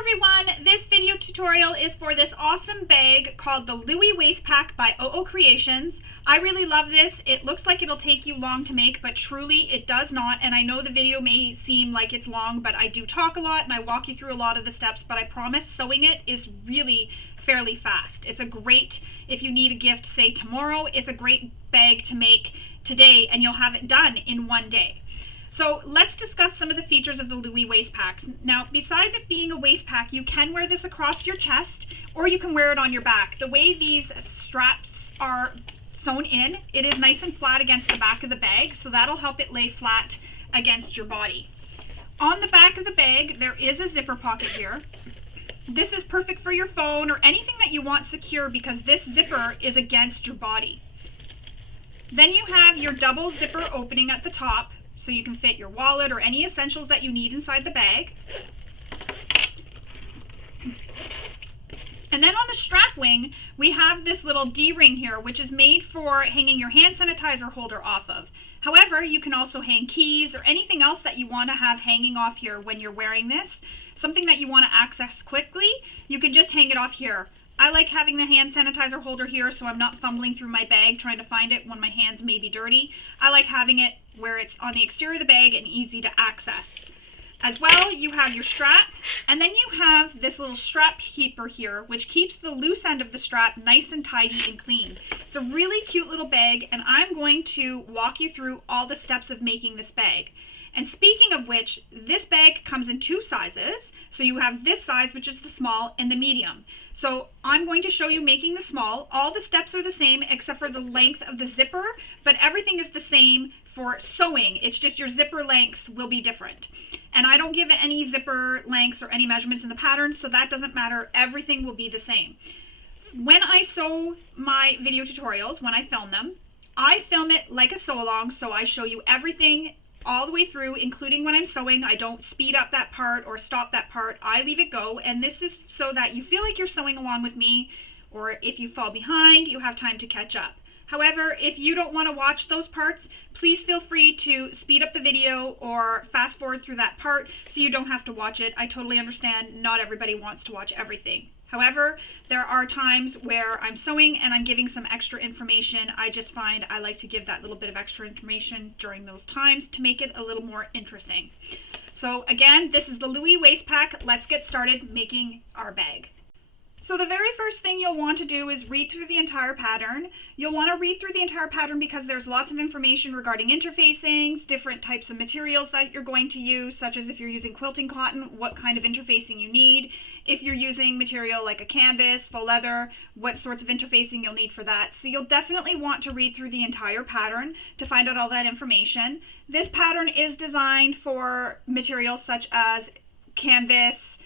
everyone, this video tutorial is for this awesome bag called the Louie Waist Pack by UhOh Creations. I really love this. It looks like it'll take you long to make, but truly it does not. And I know the video may seem like it's long, but I do talk a lot and I walk you through a lot of the steps, but I promise sewing it is really fairly fast. It's a great, if you need a gift, say tomorrow, it's a great bag to make today and you'll have it done in one day. So let's discuss some of the features of the Louie Waist Packs. Now, besides it being a waist pack, you can wear this across your chest or you can wear it on your back. The way these straps are sewn in, it is nice and flat against the back of the bag, so that'll help it lay flat against your body. On the back of the bag, there is a zipper pocket here. This is perfect for your phone or anything that you want secure because this zipper is against your body. Then you have your double zipper opening at the top, so you can fit your wallet or any essentials that you need inside the bag. And then on the strap wing, we have this little D-ring here, which is made for hanging your hand sanitizer holder off of. However, you can also hang keys or anything else that you want to have hanging off here when you're wearing this. Something that you want to access quickly, you can just hang it off here. I like having the hand sanitizer holder here so I'm not fumbling through my bag trying to find it when my hands may be dirty. I like having it where it's on the exterior of the bag and easy to access. As well, you have your strap, and then you have this little strap keeper here, which keeps the loose end of the strap nice and tidy and clean. It's a really cute little bag, and I'm going to walk you through all the steps of making this bag. And speaking of which, this bag comes in two sizes. So you have this size, which is the small, and the medium. So I'm going to show you making the small. All the steps are the same except for the length of the zipper, but everything is the same for sewing. It's just your zipper lengths will be different. And I don't give any zipper lengths or any measurements in the pattern, so that doesn't matter. Everything will be the same. When I sew my video tutorials, when I film them, I film it like a sew along, so I show you everything all the way through, including when I'm sewing. I don't speed up that part or stop that part. I leave it go, and this is so that you feel like you're sewing along with me, or if you fall behind, you have time to catch up. However, if you don't want to watch those parts, please feel free to speed up the video or fast forward through that part so you don't have to watch it. I totally understand not everybody wants to watch everything. However, there are times where I'm sewing and I'm giving some extra information. I just find I like to give that little bit of extra information during those times to make it a little more interesting. So again, this is the Louie Waist Pack. Let's get started making our bag. So the very first thing you'll want to do is read through the entire pattern. You'll want to read through the entire pattern because there's lots of information regarding interfacings, different types of materials that you're going to use, such as if you're using quilting cotton, what kind of interfacing you need. If you're using material like a canvas, faux leather, what sorts of interfacing you'll need for that. So you'll definitely want to read through the entire pattern to find out all that information. This pattern is designed for materials such as canvas,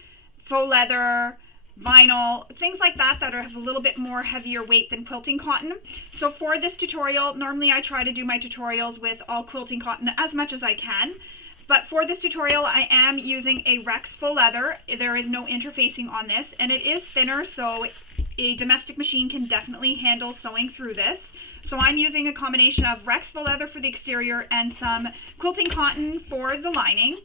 faux leather, vinyl, things like that that have a little bit more heavier weight than quilting cotton. So for this tutorial, normally I try to do my tutorials with all quilting cotton as much as I can. But for this tutorial, I am using a Rex faux leather. There is no interfacing on this, and it is thinner, so a domestic machine can definitely handle sewing through this. So I'm using a combination of Rex faux leather for the exterior and some quilting cotton for the lining.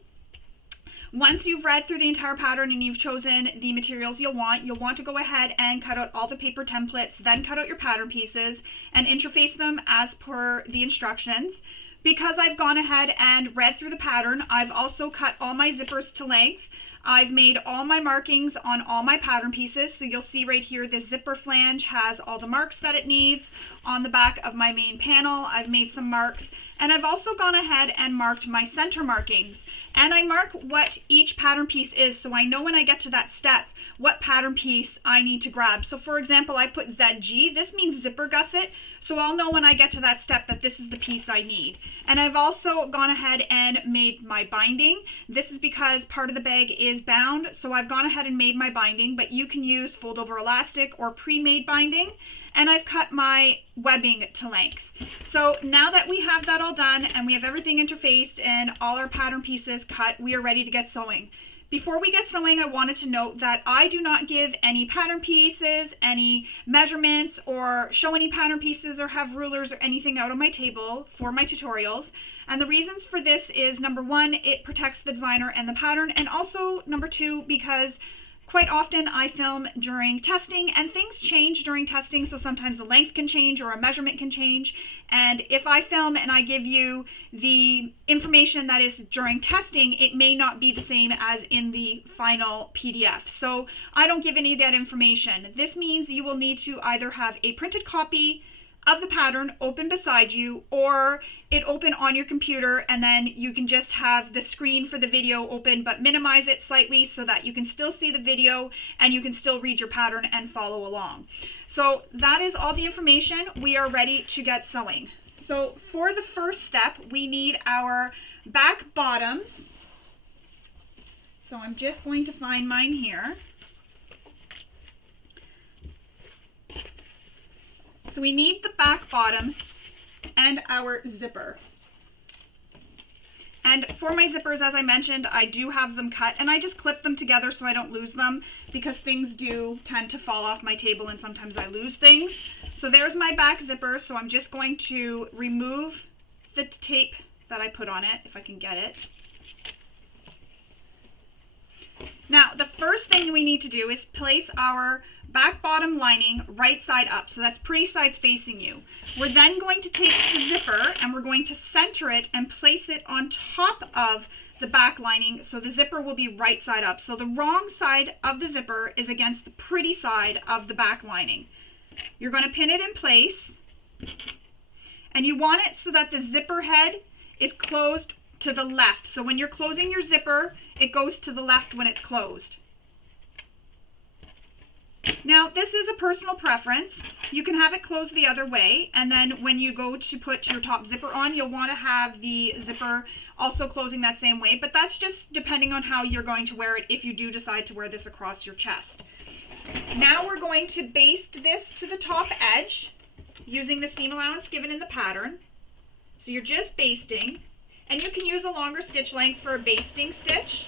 Once you've read through the entire pattern and you've chosen the materials you'll want to go ahead and cut out all the paper templates, then cut out your pattern pieces and interface them as per the instructions. Because I've gone ahead and read through the pattern, I've also cut all my zippers to length. I've made all my markings on all my pattern pieces. So you'll see right here, this zipper flange has all the marks that it needs. On the back of my main panel, I've made some marks. And I've also gone ahead and marked my center markings. And I mark what each pattern piece is so I know when I get to that step what pattern piece I need to grab. So for example, I put ZG. This means zipper gusset. So I'll know when I get to that step that this is the piece I need. And I've also gone ahead and made my binding. This is because part of the bag is bound. So I've gone ahead and made my binding, but you can use fold over elastic or pre-made binding. And I've cut my webbing to length. So now that we have that all done and we have everything interfaced and all our pattern pieces cut, we are ready to get sewing. Before we get sewing, I wanted to note that I do not give any pattern pieces, any measurements, or show any pattern pieces or have rulers or anything out on my table for my tutorials. And the reasons for this is, number one, it protects the designer and the pattern, and also number two, because Quite often I film during testing, and things change during testing, so sometimes the length can change or a measurement can change. And if I film and I give you the information that is during testing, it may not be the same as in the final PDF. So I don't give any of that information. This means you will need to either have a printed copy of the pattern open beside you, or it open on your computer, and then you can just have the screen for the video open but minimize it slightly so that you can still see the video and you can still read your pattern and follow along. So that is all the information. We are ready to get sewing. So for the first step, we need our back bottoms. So I'm just going to find mine here. So we need the back bottom and our zipper. And for my zippers, as I mentioned, I do have them cut, and I just clip them together so I don't lose them, because things do tend to fall off my table and sometimes I lose things. So there's my back zipper. So I'm just going to remove the tape that I put on it, if I can get it. Now, the first thing we need to do is place our back bottom lining right side up. So that's pretty sides facing you. We're then going to take the zipper and we're going to center it and place it on top of the back lining, so the zipper will be right side up. So the wrong side of the zipper is against the pretty side of the back lining. You're going to pin it in place, and you want it so that the zipper head is closed to the left. So when you're closing your zipper, it goes to the left when it's closed. Now, this is a personal preference. You can have it closed the other way, and then when you go to put your top zipper on, you'll want to have the zipper also closing that same way, but that's just depending on how you're going to wear it if you do decide to wear this across your chest. Now we're going to baste this to the top edge using the seam allowance given in the pattern. So you're just basting, and you can use a longer stitch length for a basting stitch.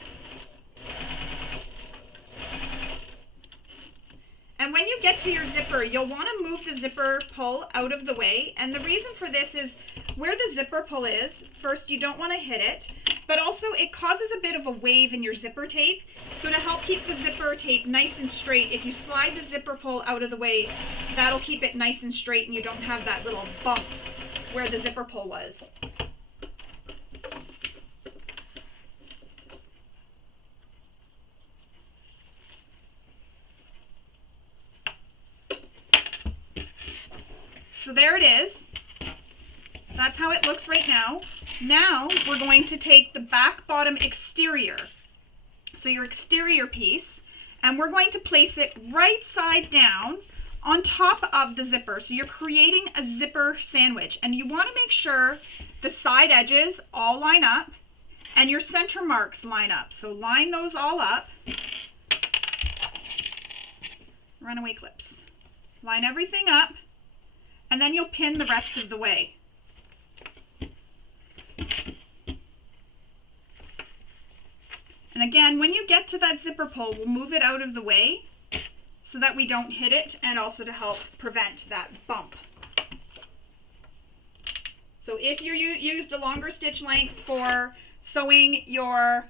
And when you get to your zipper, you'll want to move the zipper pull out of the way. And the reason for this is where the zipper pull is, first, you don't want to hit it, but also it causes a bit of a wave in your zipper tape. So to help keep the zipper tape nice and straight, if you slide the zipper pull out of the way, that'll keep it nice and straight and you don't have that little bump where the zipper pull was. So there it is. That's how it looks right now. Now we're going to take the back bottom exterior, so your exterior piece, and we're going to place it right side down on top of the zipper. So you're creating a zipper sandwich, and you want to make sure the side edges all line up and your center marks line up. So line those all up. Runaway clips. Line everything up. And then you'll pin the rest of the way. And again, when you get to that zipper pull, we'll move it out of the way so that we don't hit it, and also to help prevent that bump. So if you used a longer stitch length for sewing your,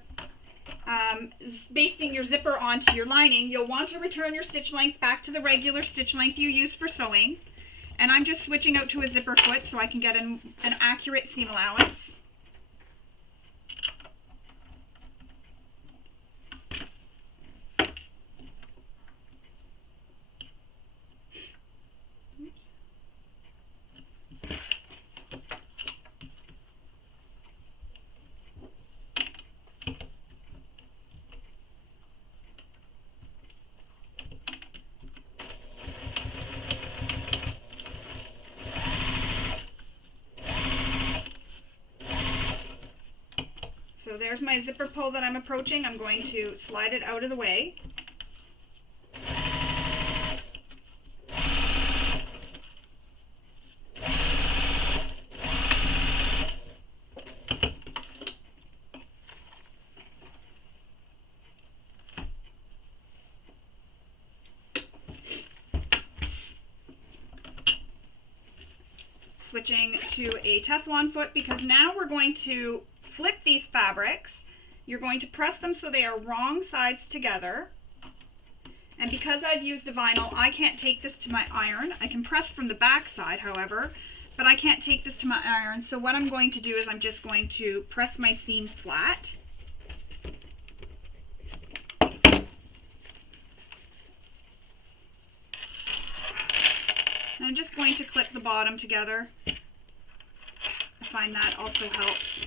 basting your zipper onto your lining, you'll want to return your stitch length back to the regular stitch length you use for sewing. And I'm just switching out to a zipper foot so I can get an accurate seam allowance. So there's my zipper pull that I'm approaching. I'm going to slide it out of the way. Switching to a Teflon foot, because now we're going to flip these fabrics. You're going to press them so they are wrong sides together. And because I've used a vinyl, I can't take this to my iron. I can press from the back side, however, but I can't take this to my iron. So what I'm going to do is I'm just going to press my seam flat. And I'm just going to clip the bottom together. I find that also helps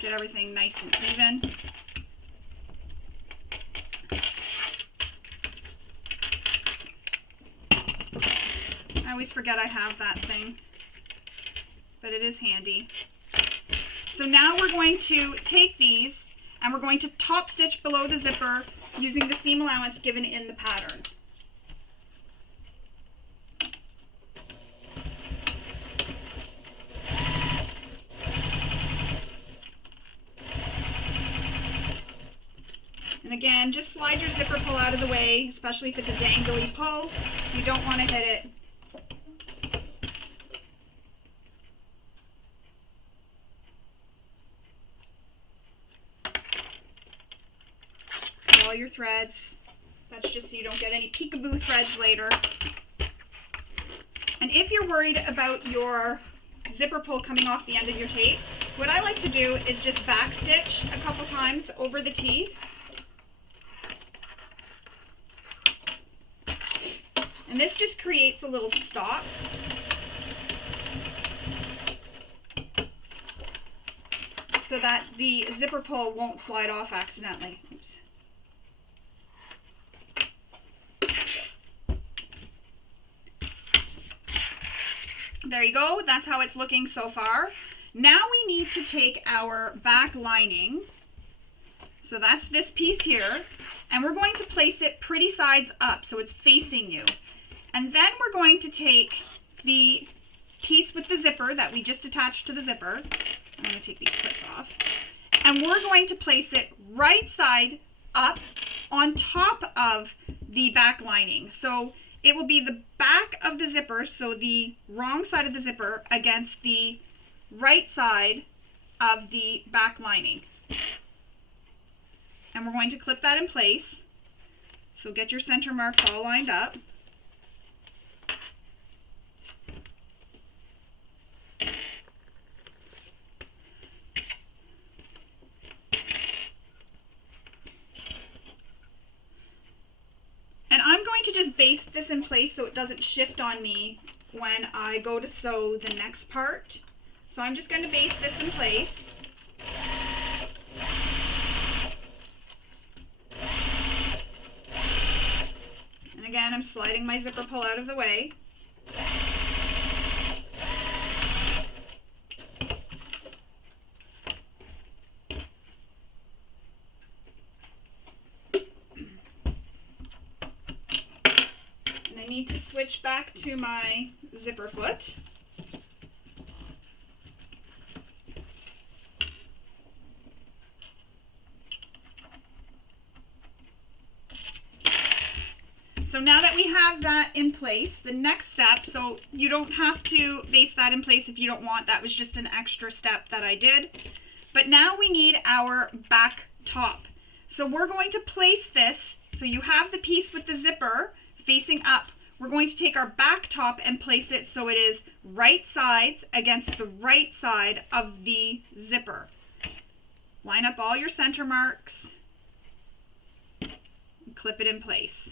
get everything nice and even. I always forget I have that thing, but it is handy. So now we're going to take these and we're going to top stitch below the zipper using the seam allowance given in the pattern. And again, just slide your zipper pull out of the way, especially if it's a dangly pull. You don't want to hit it. Cut all your threads. That's just so you don't get any peekaboo threads later. And if you're worried about your zipper pull coming off the end of your tape, what I like to do is just back stitch a couple times over the teeth. And this just creates a little stop. So that the zipper pull won't slide off accidentally. Oops. There you go, that's how it's looking so far. Now we need to take our back lining, so that's this piece here, and we're going to place it pretty sides up so it's facing you. And then we're going to take the piece with the zipper that we just attached to the zipper. I'm going to take these clips off. And we're going to place it right side up on top of the back lining. So it will be the back of the zipper, so the wrong side of the zipper against the right side of the back lining. And we're going to clip that in place. So get your center marks all lined up. And I'm going to just baste this in place so it doesn't shift on me when I go to sew the next part. So I'm just going to baste this in place. And again, I'm sliding my zipper pull out of the way. Need to switch back to my zipper foot. So now that we have that in place, the next step, so you don't have to baste that in place if you don't want, that was just an extra step that I did. But now we need our back top. So we're going to place this, so you have the piece with the zipper facing up. We're going to take our back top and place it so it is right sides against the right side of the zipper. Line up all your center marks and clip it in place.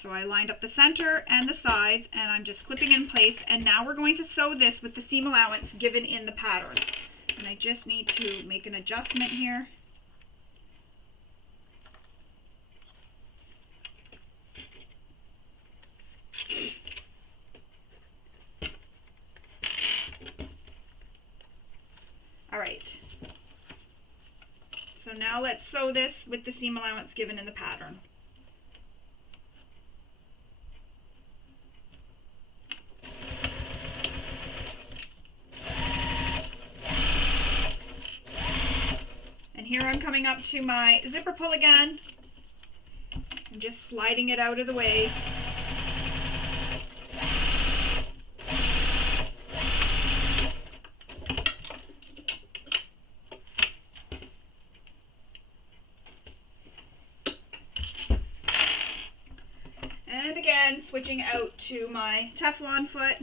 So I lined up the center and the sides and I'm just clipping in place, and now we're going to sew this with the seam allowance given in the pattern. And I just need to make an adjustment here. Alright, so now let's sew this with the seam allowance given in the pattern. And here I'm coming up to my zipper pull again, and just sliding it out of the way. again switching out to my Teflon foot,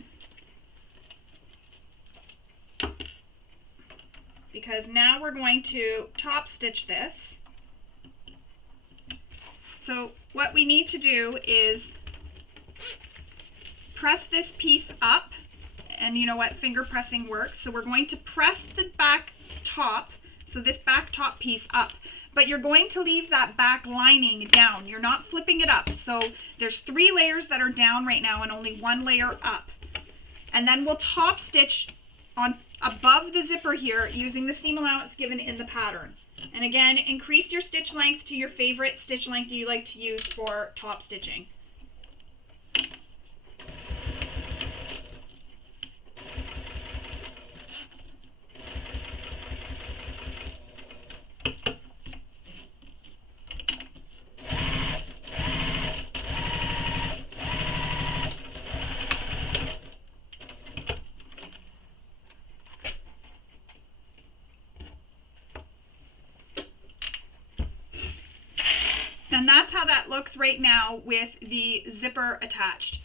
because now we're going to top stitch this. So what we need to do is press this piece up, and you know what, finger pressing works. So we're going to press the back top, so this back top piece up, but you're going to leave that back lining down. You're not flipping it up. So there's 3 layers that are down right now and only 1 layer up. And then we'll top stitch on above the zipper here using the seam allowance given in the pattern. And again, increase your stitch length to your favorite stitch length you like to use for top stitching. And that's how that looks right now with the zipper attached.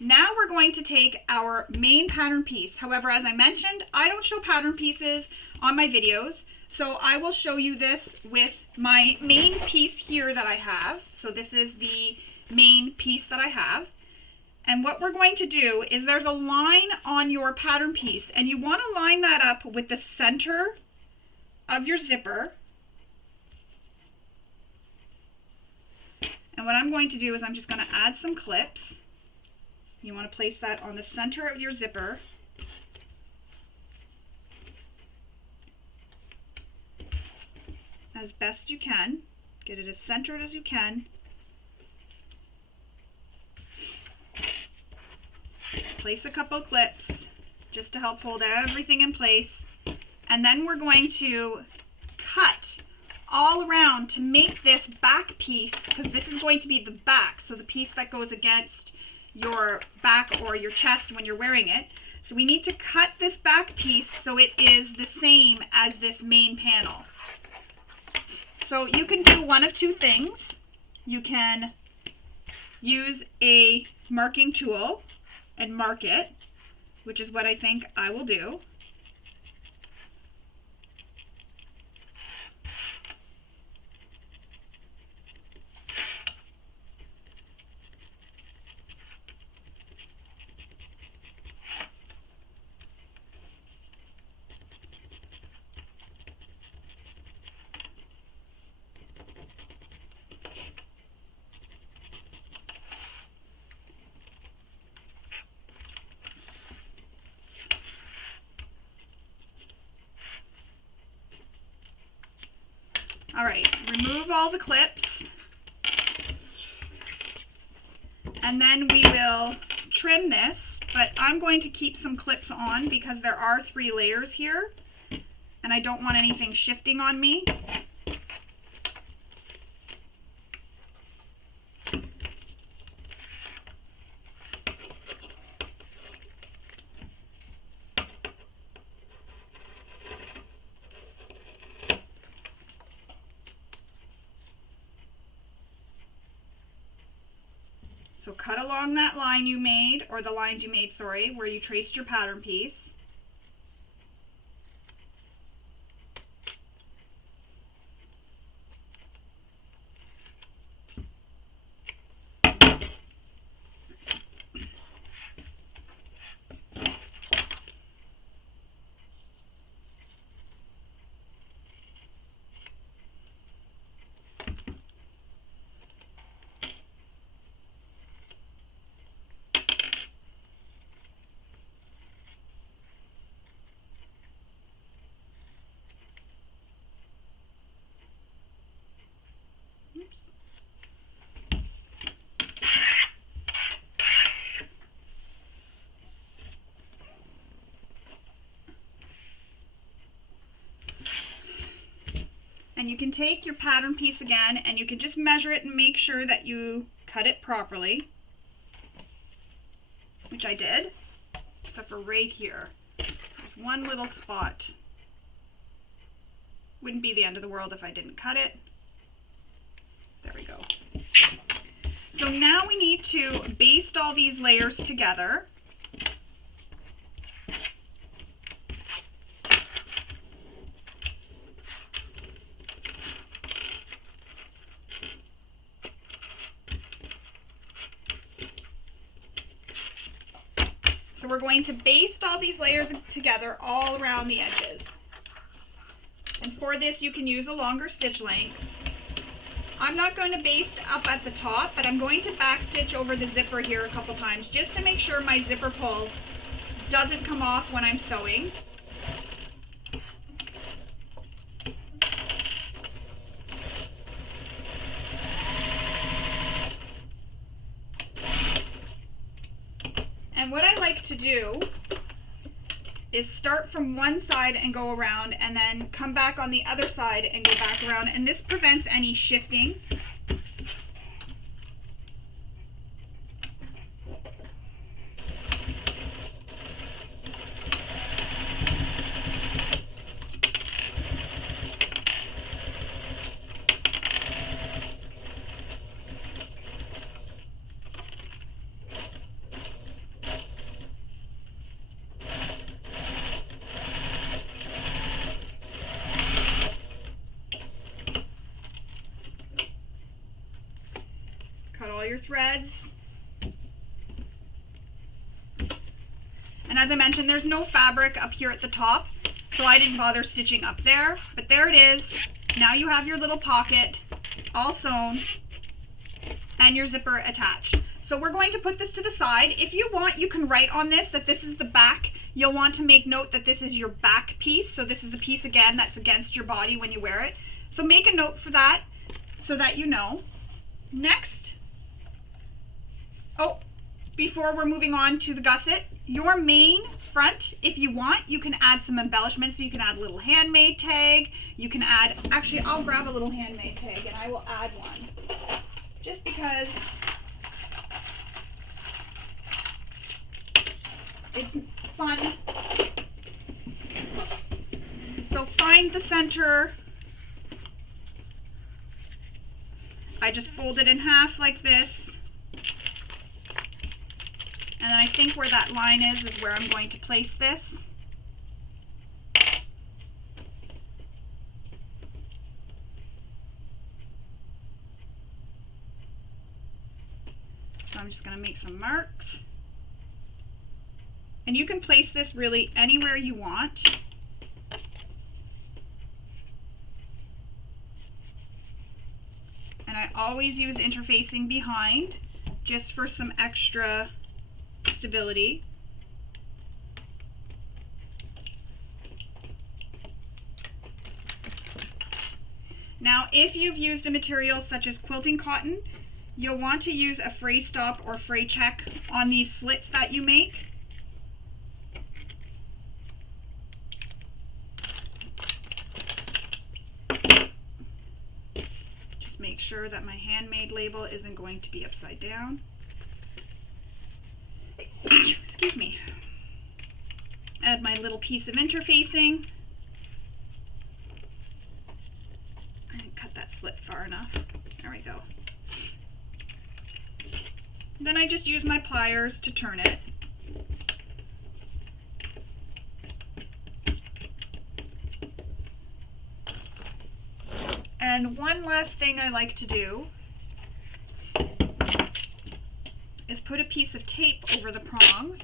Now we're going to take our main pattern piece. However, as I mentioned, I don't show pattern pieces on my videos, so I will show you this with my main piece here that I have. So this is the main piece that I have. And what we're going to do is there's a line on your pattern piece, and you want to line that up with the center of your zipper. And what I'm going to do is I'm just going to add some clips. You want to place that on the center of your zipper. As best you can. Get it as centered as you can. Place a couple clips just to help hold everything in place. And then we're going to cut all around to make this back piece, because this is going to be the back, so the piece that goes against your back or your chest when you're wearing it. So we need to cut this back piece so it is the same as this main panel. So you can do one of 2 things. You can use a marking tool and mark it, which is what I think I will do. All right, remove all the clips, and then we will trim this, but I'm going to keep some clips on because there are 3 layers here, and I don't want anything shifting on me. So cut along that line you made, or the lines you made, sorry, where you traced your pattern piece. And you can take your pattern piece again and you can just measure it and make sure that you cut it properly, which I did, except for right here. There's one little spot. Wouldn't be the end of the world if I didn't cut it. There we go. So So now we need to baste all these layers together. So we're going to baste all these layers together all around the edges. And for this, you can use a longer stitch length. I'm not going to baste up at the top, but I'm going to back stitch over the zipper here a couple times just to make sure my zipper pull doesn't come off when I'm sewing. And what I like to do is start from one side and go around, and then come back on the other side and go back around, and this prevents any shifting. Cut all your threads. And as I mentioned, there's no fabric up here at the top, so I didn't bother stitching up there, but there it is. Now you have your little pocket all sewn and your zipper attached. So we're going to put this to the side. If you want, you can write on this that this is the back. You'll want to make note that this is your back piece. So this is the piece, again, that's against your body when you wear it. So make a note for that so that you know. Next, before we're moving on to the gusset, your main front, if you want, you can add some embellishments. So you can add a little handmade tag. You can add, actually, I'll grab a little handmade tag and I will add one. Just because it's fun. So find the center. I just fold it in half like this. And then I think where that line is where I'm going to place this. So I'm just going to make some marks. And you can place this really anywhere you want. And I always use interfacing behind just for some extra stability. Now, if you've used a material such as quilting cotton, you'll want to use a fray stop or fray check on these slits that you make. Just make sure that my handmade label isn't going to be upside down. Excuse me. Add my little piece of interfacing. I didn't cut that slit far enough. There we go. Then I just use my pliers to turn it. And one last thing I like to do is put a piece of tape over the prongs.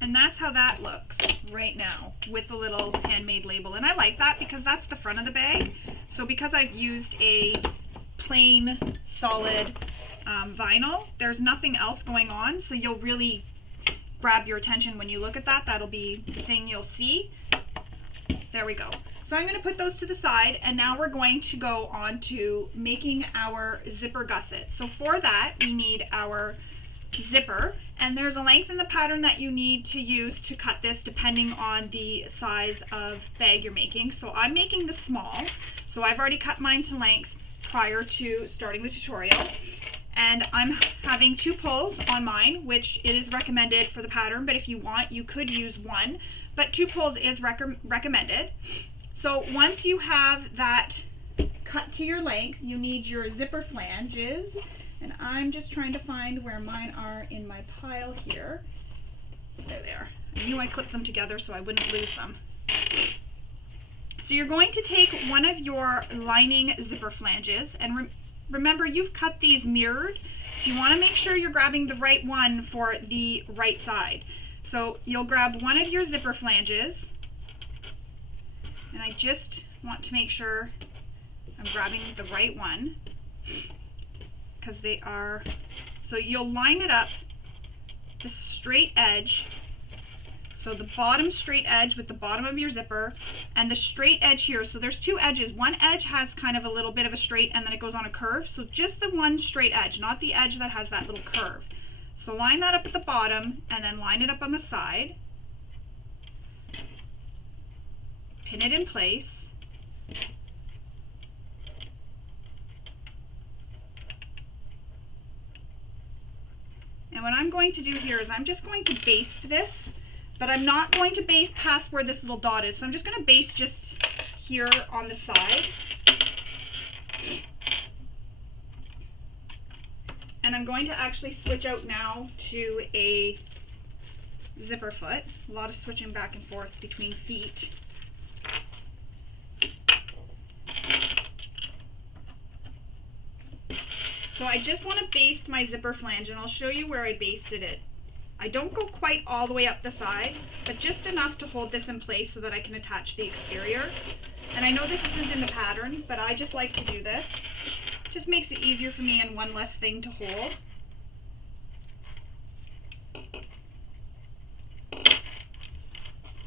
And that's how that looks right now with the little handmade label. And I like that because that's the front of the bag. So because I've used a plain solid vinyl, there's nothing else going on. So you'll really grab your attention when you look at that. That'll be the thing you'll see. There we go. So I'm going to put those to the side, and now we're going to go on to making our zipper gusset. So for that, we need our zipper, and there's a length in the pattern that you need to use to cut this depending on the size of bag you're making. So I'm making the small, so I've already cut mine to length prior to starting the tutorial. And I'm having 2 pulls on mine, which it is recommended for the pattern, but if you want, you could use 1, but 2 pulls is recommended. So once you have that cut to your length, you need your zipper flanges, and I'm just trying to find where mine are in my pile here. There they are. I knew I clipped them together so I wouldn't lose them. So you're going to take one of your lining zipper flanges, and remember, you've cut these mirrored, so you want to make sure you're grabbing the right one for the right side. So you'll grab one of your zipper flanges, and I just want to make sure I'm grabbing the right one, because they are, so you'll line it up, the straight edge, so the bottom straight edge with the bottom of your zipper, and the straight edge here. So there's 2 edges. One edge has kind of a little bit of a straight, and then it goes on a curve. So just the one straight edge, not the edge that has that little curve. So line that up at the bottom, and then line it up on the side. Pin it in place. And what I'm going to do here is I'm just going to baste this, but I'm not going to baste past where this little dot is. So I'm just going to baste just here on the side. And I'm going to actually switch out now to a zipper foot. A lot of switching back and forth between feet. So I just want to baste my zipper flange, and I'll show you where I basted it. I don't go quite all the way up the side, but just enough to hold this in place so that I can attach the exterior. And I know this isn't in the pattern, but I just like to do this. It just makes it easier for me and one less thing to hold.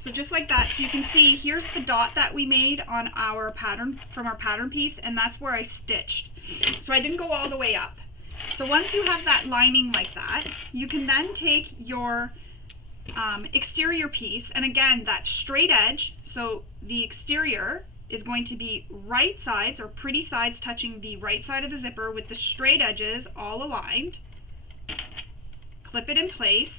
So just like that, so you can see here's the dot that we made on our pattern, from our pattern piece, and that's where I stitched. So I didn't go all the way up. So once you have that lining like that, you can then take your exterior piece, and again, that straight edge, so the exterior is going to be right sides, or pretty sides touching the right side of the zipper with the straight edges all aligned. Clip it in place.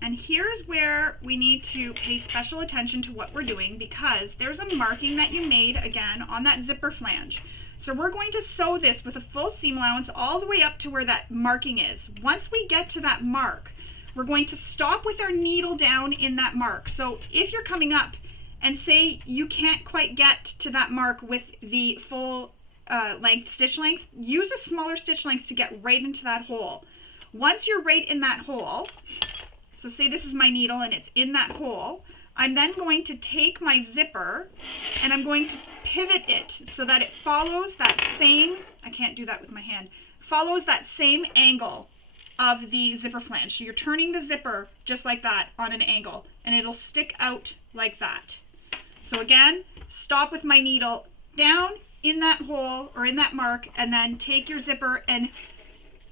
And here's where we need to pay special attention to what we're doing, because there's a marking that you made again on that zipper flange. So we're going to sew this with a full seam allowance all the way up to where that marking is. Once we get to that mark, we're going to stop with our needle down in that mark. So if you're coming up and say you can't quite get to that mark with the full stitch length, use a smaller stitch length to get right into that hole. Once you're right in that hole, so say this is my needle and it's in that hole, I'm then going to take my zipper and I'm going to pivot it so that it follows that same, I can't do that with my hand, follows that same angle of the zipper flange. So you're turning the zipper just like that on an angle, and it'll stick out like that. So again, stop with my needle down in that hole or in that mark, and then take your zipper and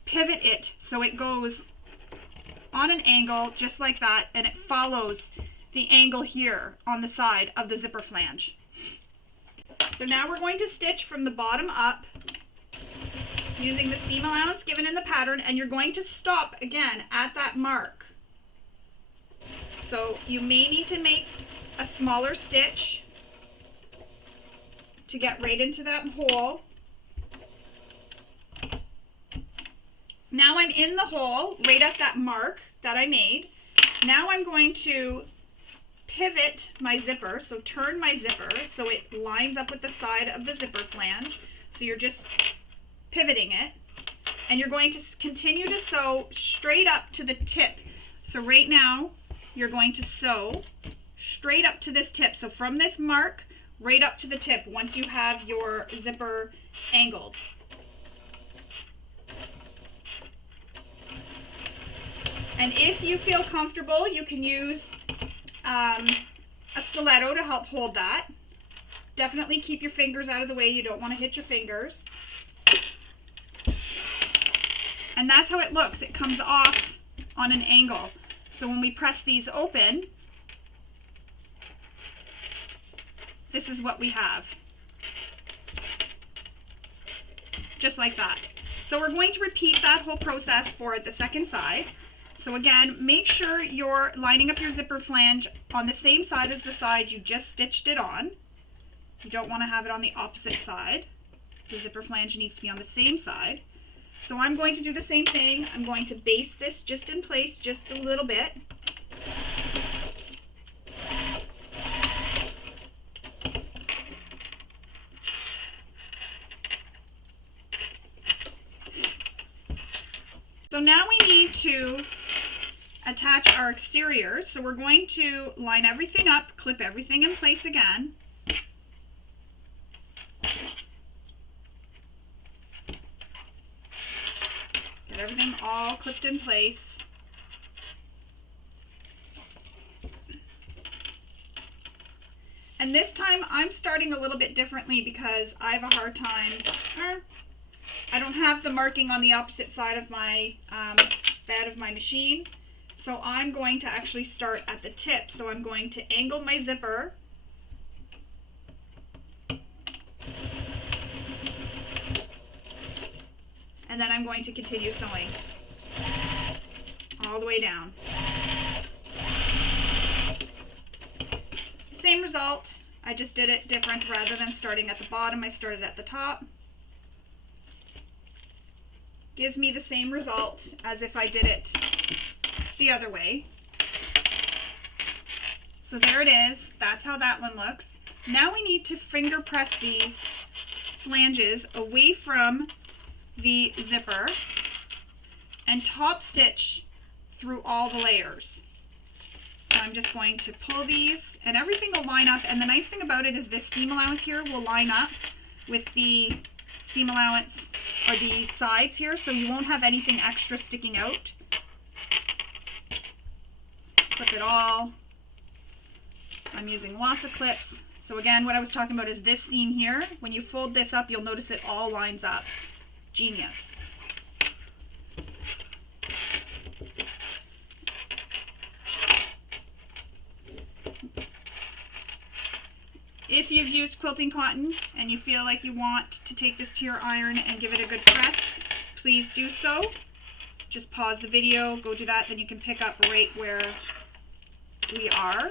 pivot it so it goes on an angle just like that, and it follows the angle here on the side of the zipper flange. So now we're going to stitch from the bottom up using the seam allowance given in the pattern, and you're going to stop again at that mark. So you may need to make a smaller stitch to get right into that hole. Now I'm in the hole right at that mark that I made. Now I'm going to pivot my zipper, so turn my zipper so it lines up with the side of the zipper flange. So you're just pivoting it, and you're going to continue to sew straight up to the tip. So right now you're going to sew straight up to this tip, so from this mark right up to the tip once you have your zipper angled. And if you feel comfortable, you can use a stiletto to help hold that. Definitely keep your fingers out of the way. You don't want to hit your fingers. And that's how it looks. It comes off on an angle. So when we press these open, this is what we have. Just like that. So we're going to repeat that whole process for the second side. So again, make sure you're lining up your zipper flange on the same side as the side you just stitched it on. You don't want to have it on the opposite side. The zipper flange needs to be on the same side. So I'm going to do the same thing. I'm going to baste this just in place just a little bit. So now we need to attach our exterior. So we're going to line everything up, clip everything in place again. Get everything all clipped in place. And this time I'm starting a little bit differently because I have a hard time, I don't have the marking on the opposite side of my bed of my machine. So I'm going to actually start at the tip. So I'm going to angle my zipper. And then I'm going to continue sewing all the way down. Same result, I just did it different. Rather than starting at the bottom, I started at the top. Gives me the same result as if I did it the other way. So there it is. That's how that one looks. Now we need to finger press these flanges away from the zipper and top stitch through all the layers. So I'm just going to pull these and everything will line up, and the nice thing about it is this seam allowance here will line up with the seam allowance or the sides here, so you won't have anything extra sticking out. Clip it all. I'm using lots of clips. So again, what I was talking about is this seam here. When you fold this up, you'll notice it all lines up. Genius. If you've used quilting cotton and you feel like you want to take this to your iron and give it a good press, please do so. Just pause the video, go do that, then you can pick up right where we are.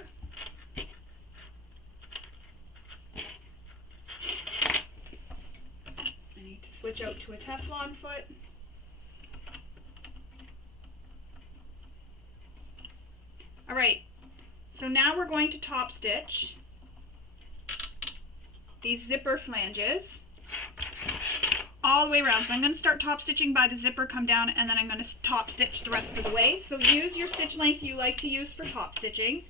I need to switch out to a Teflon foot. Alright, so now we're going to top stitch these zipper flanges all the way around. So I'm going to start top stitching by the zipper, come down, and then I'm going to top stitch the rest of the way. So use your stitch length you like to use for top stitching.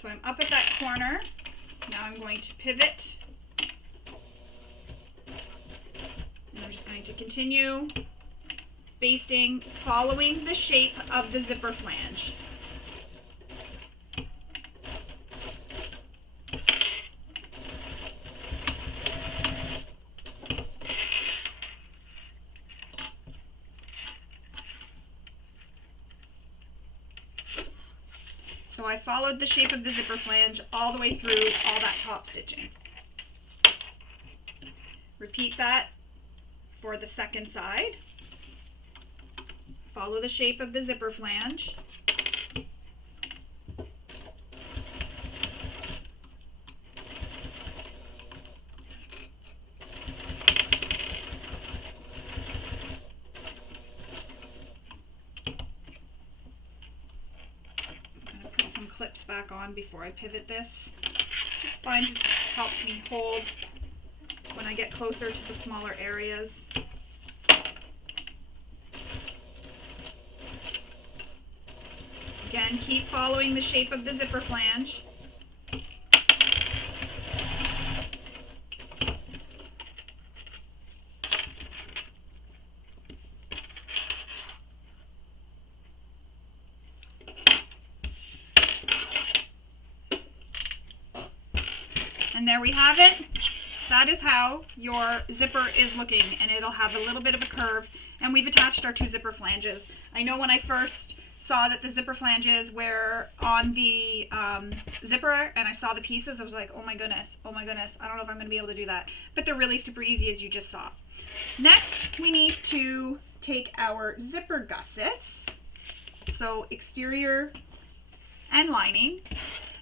So I'm up at that corner. Now I'm going to pivot. And I'm just going to continue basting, following the shape of the zipper flange. So I followed the shape of the zipper flange all the way through all that top stitching. Repeat that for the second side. Follow the shape of the zipper flange. Clips back on before I pivot this. This bind just helps me hold when I get closer to the smaller areas. Again, keep following the shape of the zipper flange. there we have it. That is how your zipper is looking, and it'll have a little bit of a curve, and we've attached our 2 zipper flanges. I know when I first saw that the zipper flanges were on the zipper and I saw the pieces, I was like, oh my goodness, I don't know if I'm going to be able to do that. But they're really super easy, as you just saw. Next, we need to take our zipper gussets, so exterior and lining,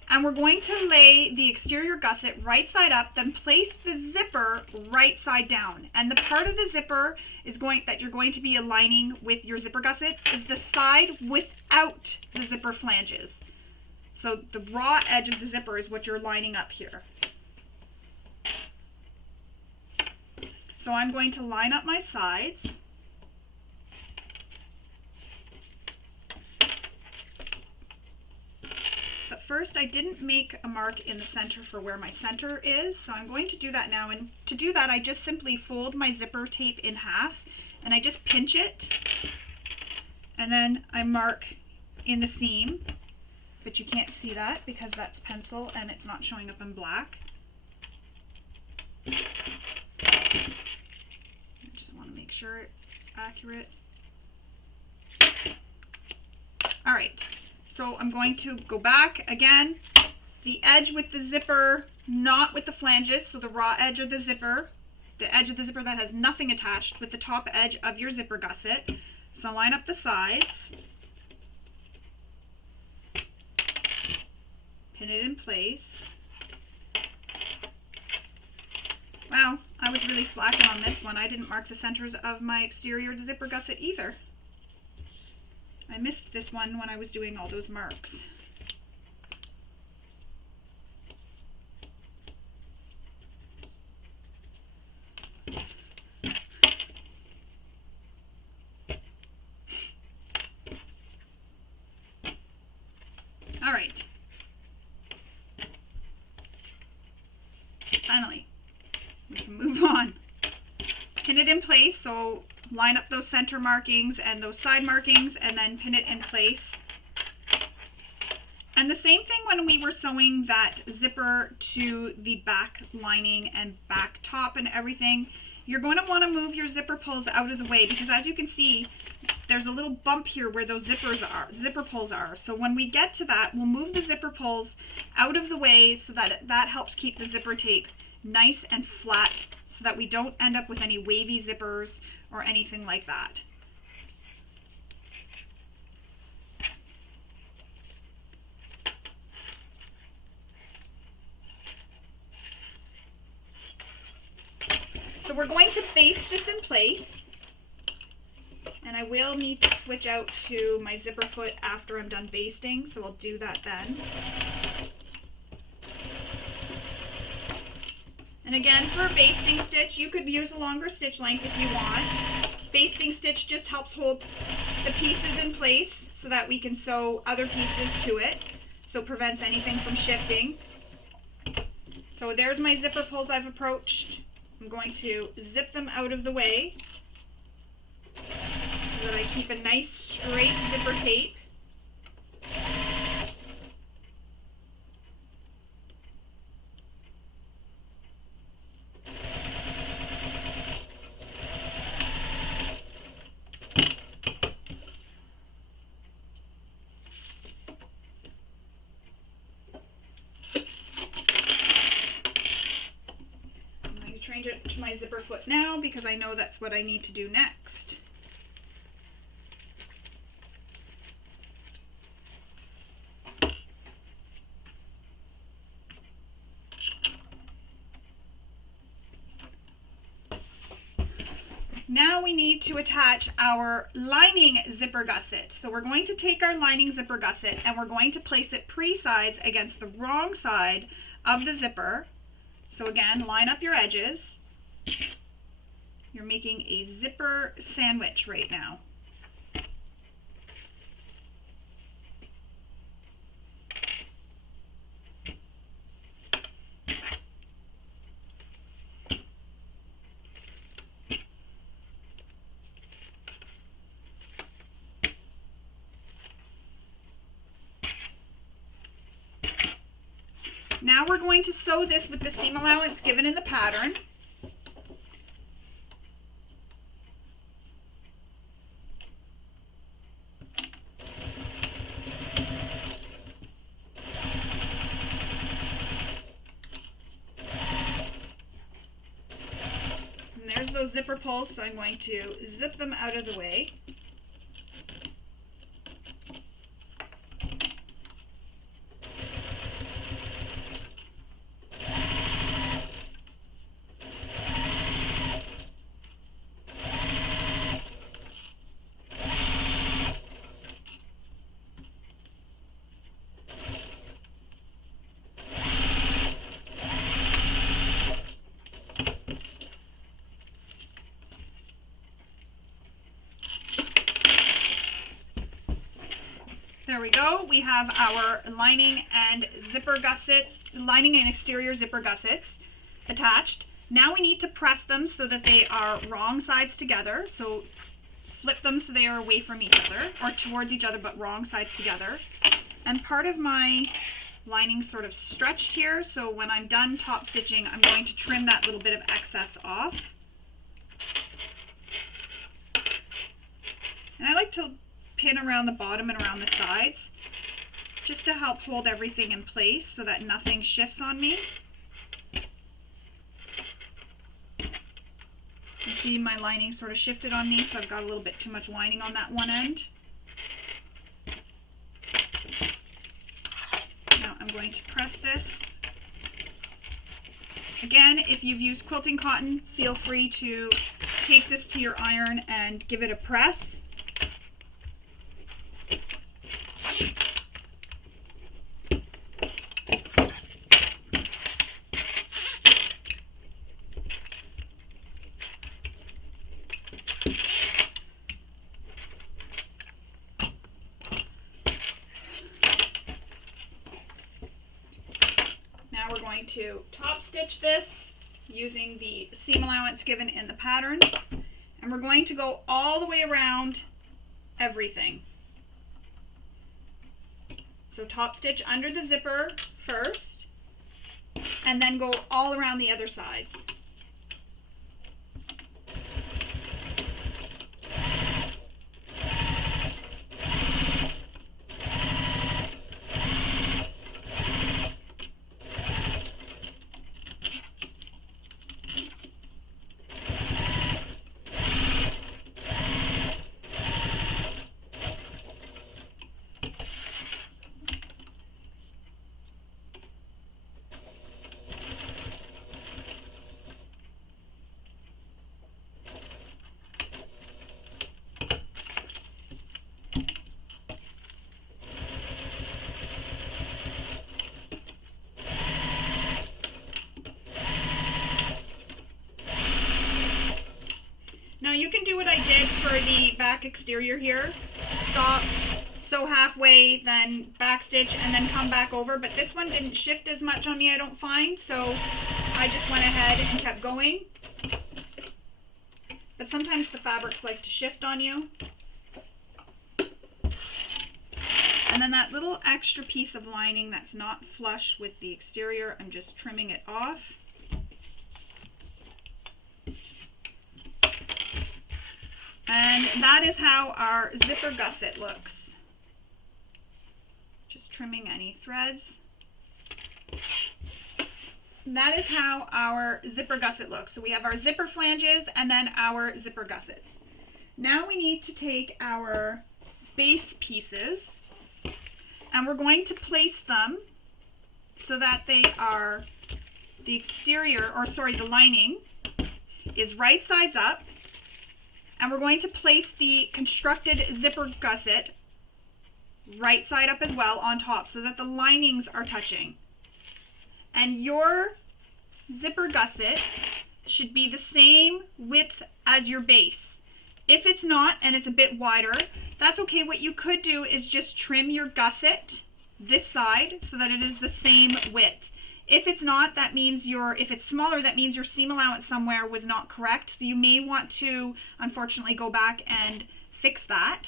and we're going to lay the exterior gusset right side up, then place the zipper right side down. And the part of the zipper that you're going to be aligning with your zipper gusset is the side without the zipper flanges. So the raw edge of the zipper is what you're lining up here. So I'm going to line up my sides. But first, I didn't make a mark in the center for where my center is, so I'm going to do that now. And to do that, I just simply fold my zipper tape in half, and I just pinch it, and then I mark in the seam, but you can't see that because that's pencil and it's not showing up in black. I just want to make sure it's accurate. All right. So I'm going to go back again, the edge with the zipper, not with the flanges, so the raw edge of the zipper, the edge of the zipper that has nothing attached with the top edge of your zipper gusset. So line up the sides, pin it in place. Wow, I was really slacking on this one. I didn't mark the centers of my exterior zipper gusset either. I missed this one when I was doing all those marks. All right. Finally, we can move on. Pin it in place, so line up those center markings and those side markings and then pin it in place. And the same thing when we were sewing that zipper to the back lining and back top and everything, you're going to want to move your zipper pulls out of the way, because as you can see, there's a little bump here where those zipper pulls are. So when we get to that, we'll move the zipper pulls out of the way so that helps keep the zipper tape nice and flat, so that we don't end up with any wavy zippers or anything like that. So we're going to baste this in place, and I will need to switch out to my zipper foot after I'm done basting, so I'll do that then. And again, for a basting stitch, you could use a longer stitch length if you want. Basting stitch just helps hold the pieces in place so that we can sew other pieces to it, so it prevents anything from shifting. So there's my zipper pulls I've approached. I'm going to zip them out of the way so that I keep a nice straight zipper tape. Change it to my zipper foot now because I know that's what I need to do next. Now we need to attach our lining zipper gusset. So we're going to take our lining zipper gusset and we're going to place it pre-sides against the wrong side of the zipper. So again, line up your edges. You're making a zipper sandwich right now. Now we're going to sew this with the seam allowance given in the pattern. And there's those zipper pulls, so I'm going to zip them out of the way. There we go. We have our lining and exterior zipper gussets attached. Now we need to press them so that they are wrong sides together. So flip them so they are away from each other, or towards each other, but wrong sides together. And part of my lining sort of stretched here, so when I'm done top stitching, I'm going to trim that little bit of excess off. And I like to pin around the bottom and around the sides just to help hold everything in place so that nothing shifts on me. You see my lining sort of shifted on me, so I've got a little bit too much lining on that one end. Now I'm going to press this. Again, if you've used quilting cotton, feel free to take this to your iron and give it a press. Now we're going to top stitch this using the seam allowance given in the pattern, and we're going to go all the way around everything. So top stitch under the zipper first, and then go all around the other sides. Now you can do what I did for the back exterior here. Stop, sew halfway, then backstitch, and then come back over. But this one didn't shift as much on me, I don't find, so I just went ahead and kept going. But sometimes the fabrics like to shift on you. And then that little extra piece of lining that's not flush with the exterior, I'm just trimming it off. And that is how our zipper gusset looks. Just trimming any threads. And that is how our zipper gusset looks. So we have our zipper flanges and then our zipper gussets. Now we need to take our base pieces and we're going to place them so that they are the exterior, or sorry, the lining is right sides up. And we're going to place the constructed zipper gusset right side up as well on top so that the linings are touching. And your zipper gusset should be the same width as your base. If it's not and it's a bit wider, that's okay. What you could do is just trim your gusset this side so that it is the same width. If it's not, that means if it's smaller, that means your seam allowance somewhere was not correct. So you may want to, unfortunately, go back and fix that.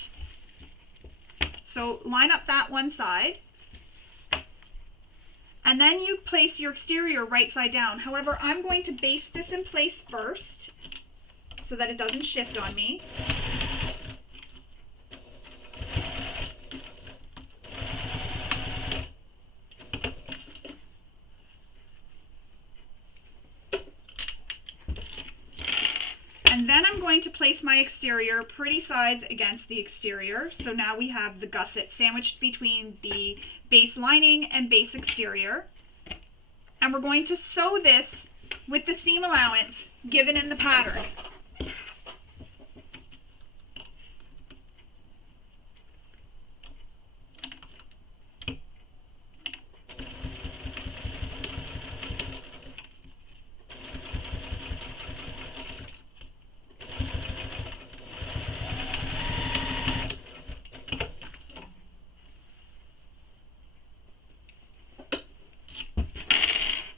So line up that one side. And then you place your exterior right side down. However, I'm going to baste this in place first so that it doesn't shift on me. And then I'm going to place my exterior pretty sides against the exterior. So now we have the gusset sandwiched between the base lining and base exterior. And we're going to sew this with the seam allowance given in the pattern.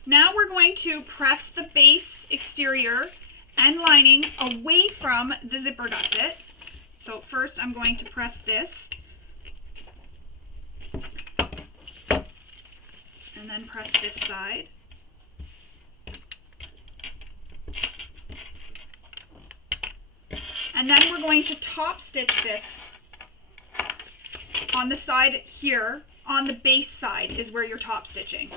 Now we're going to press the base exterior and lining away from the zipper gusset. So first I'm going to press this and then press this side. And then we're going to top stitch this on the side here. On the base side is where you're top stitching.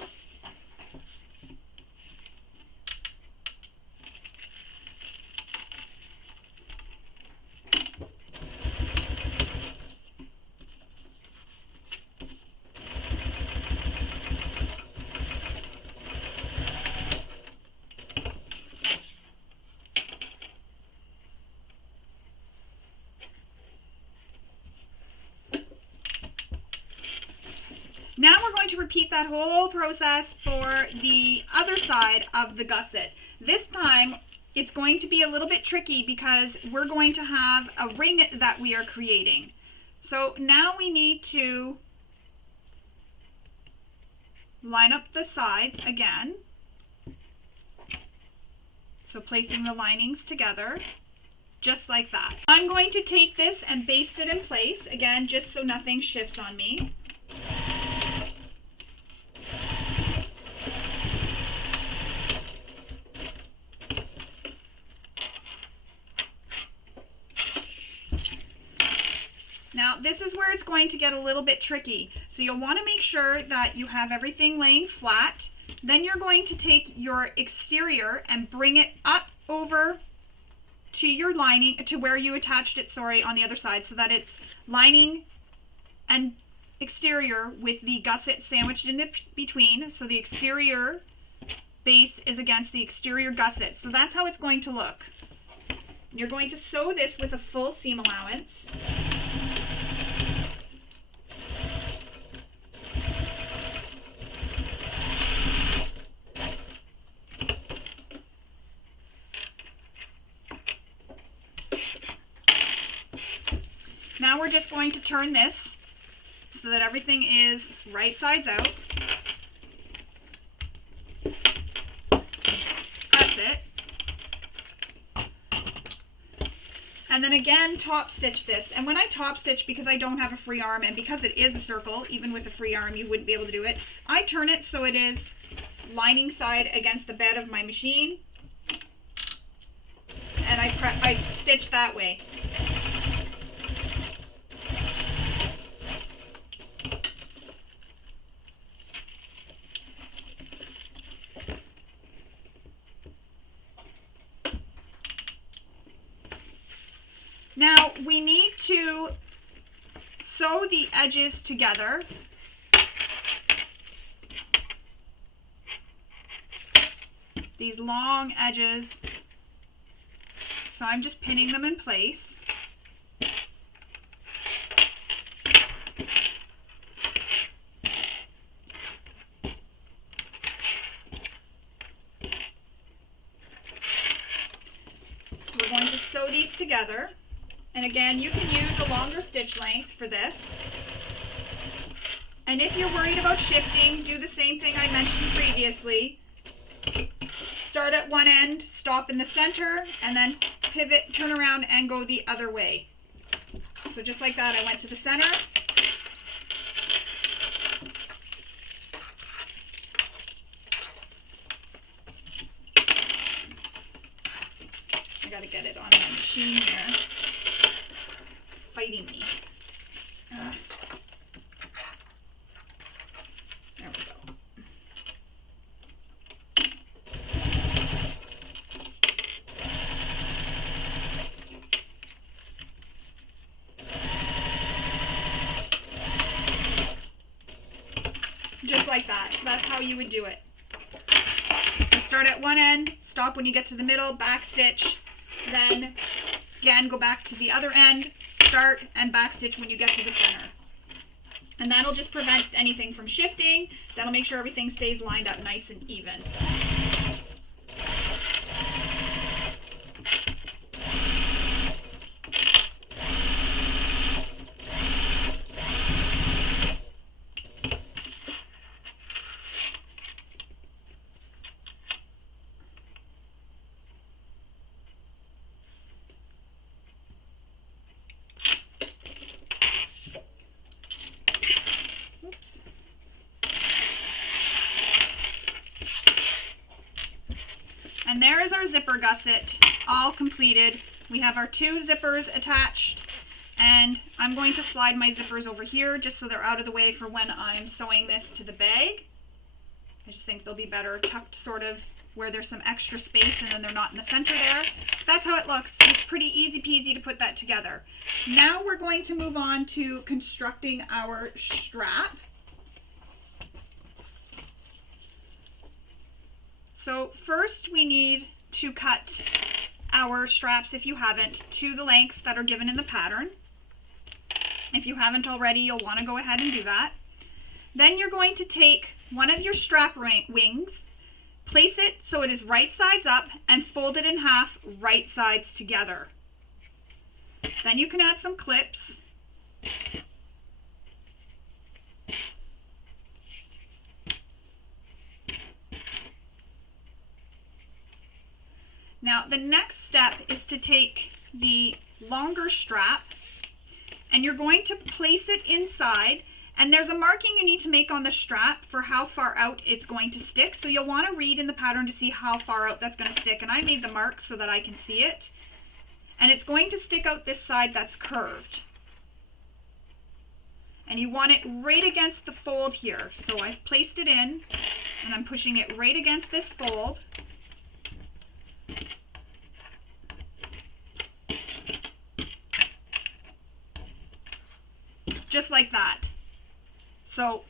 Now we're going to repeat that whole process for the other side of the gusset. This time it's going to be a little bit tricky because we're going to have a ring that we are creating. So now we need to line up the sides again. So placing the linings together, just like that. I'm going to take this and baste it in place, again, just so nothing shifts on me. Now this is where it's going to get a little bit tricky. So you'll want to make sure that you have everything laying flat. Then you're going to take your exterior and bring it up over to your lining, to where you attached it, on the other side, so that it's lining and exterior with the gusset sandwiched in between. So the exterior base is against the exterior gusset. So that's how it's going to look. You're going to sew this with a full seam allowance. Now we're just going to turn this so that everything is right sides out. Press it. And then again top stitch this. And when I top stitch, because I don't have a free arm and because it is a circle, even with a free arm you wouldn't be able to do it, I turn it so it is lining side against the bed of my machine. And I stitch that way. Now we need to sew the edges together. These long edges. So I'm just pinning them in place. So we're going to sew these together. And again, you can use a longer stitch length for this. And if you're worried about shifting, do the same thing I mentioned previously. Start at one end, stop in the center, and then pivot, turn around, and go the other way. So just like that, I went to the center. I gotta get it on my machine here. Fighting me. There we go. Just like that. That's how you would do it. So start at one end, stop when you get to the middle, back stitch, then again go back to the other end, start and back stitch when you get to the center. And that'll just prevent anything from shifting. That'll make sure everything stays lined up nice and even. And there is our zipper gusset, all completed. We have our two zippers attached, and I'm going to slide my zippers over here just so they're out of the way for when I'm sewing this to the bag. I just think they'll be better tucked sort of where there's some extra space and then they're not in the center there. That's how it looks. It's pretty easy peasy to put that together. Now we're going to move on to constructing our strap. So first we need to cut our straps, if you haven't, to the lengths that are given in the pattern. If you haven't already, you'll want to go ahead and do that. Then you're going to take one of your strap wings, place it so it is right sides up, and fold it in half right sides together. Then you can add some clips. Now the next step is to take the longer strap and you're going to place it inside, and there's a marking you need to make on the strap for how far out it's going to stick. So you'll want to read in the pattern to see how far out that's going to stick, and I made the mark so that I can see it. And it's going to stick out this side that's curved. And you want it right against the fold here. So I've placed it in and I'm pushing it right against this fold. Just like that. So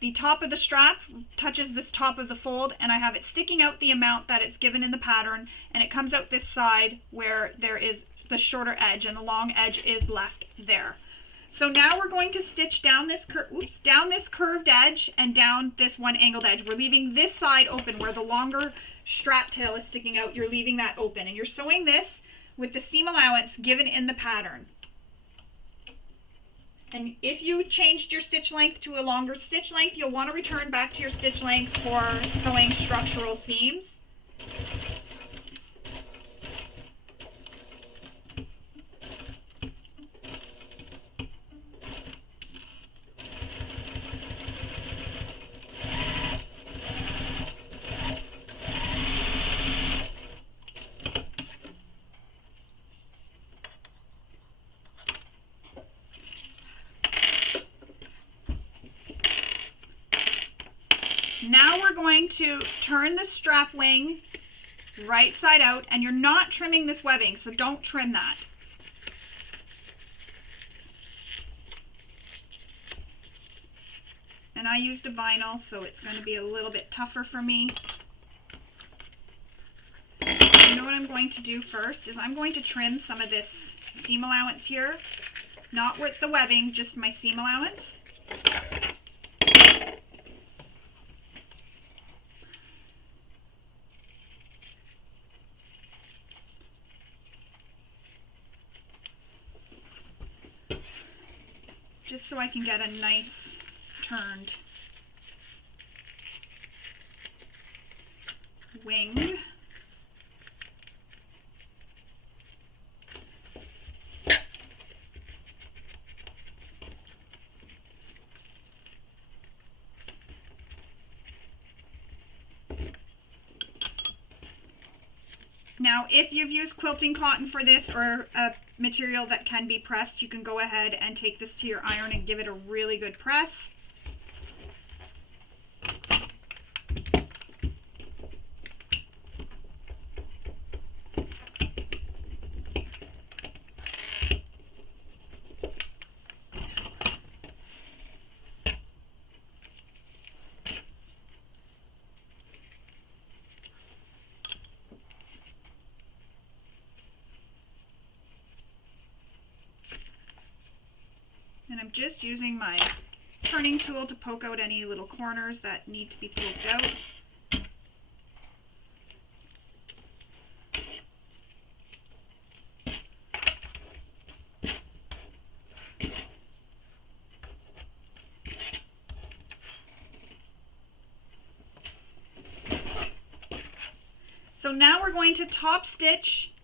the top of the strap touches this top of the fold, and I have it sticking out the amount that it's given in the pattern, and it comes out this side where there is the shorter edge and the long edge is left there. So now we're going to stitch down this down this curved edge and down this one angled edge. We're leaving this side open where the longer strap tail is sticking out. You're leaving that open, and you're sewing this with the seam allowance given in the pattern. And if you changed your stitch length to a longer stitch length, you'll want to return back to your stitch length for sewing structural seams. Now we're going to turn the strap wing right side out, and you're not trimming this webbing, so don't trim that. And I used a vinyl, so it's going to be a little bit tougher for me. You know what I'm going to do first is I'm going to trim some of this seam allowance here. Not with the webbing, just my seam allowance. Just so I can get a nice turned wing. Now, if you've used quilting cotton for this or a material that can be pressed, you can go ahead and take this to your iron and give it a really good press. And I'm just using my turning tool to poke out any little corners that need to be poked out. So now we're going to top stitch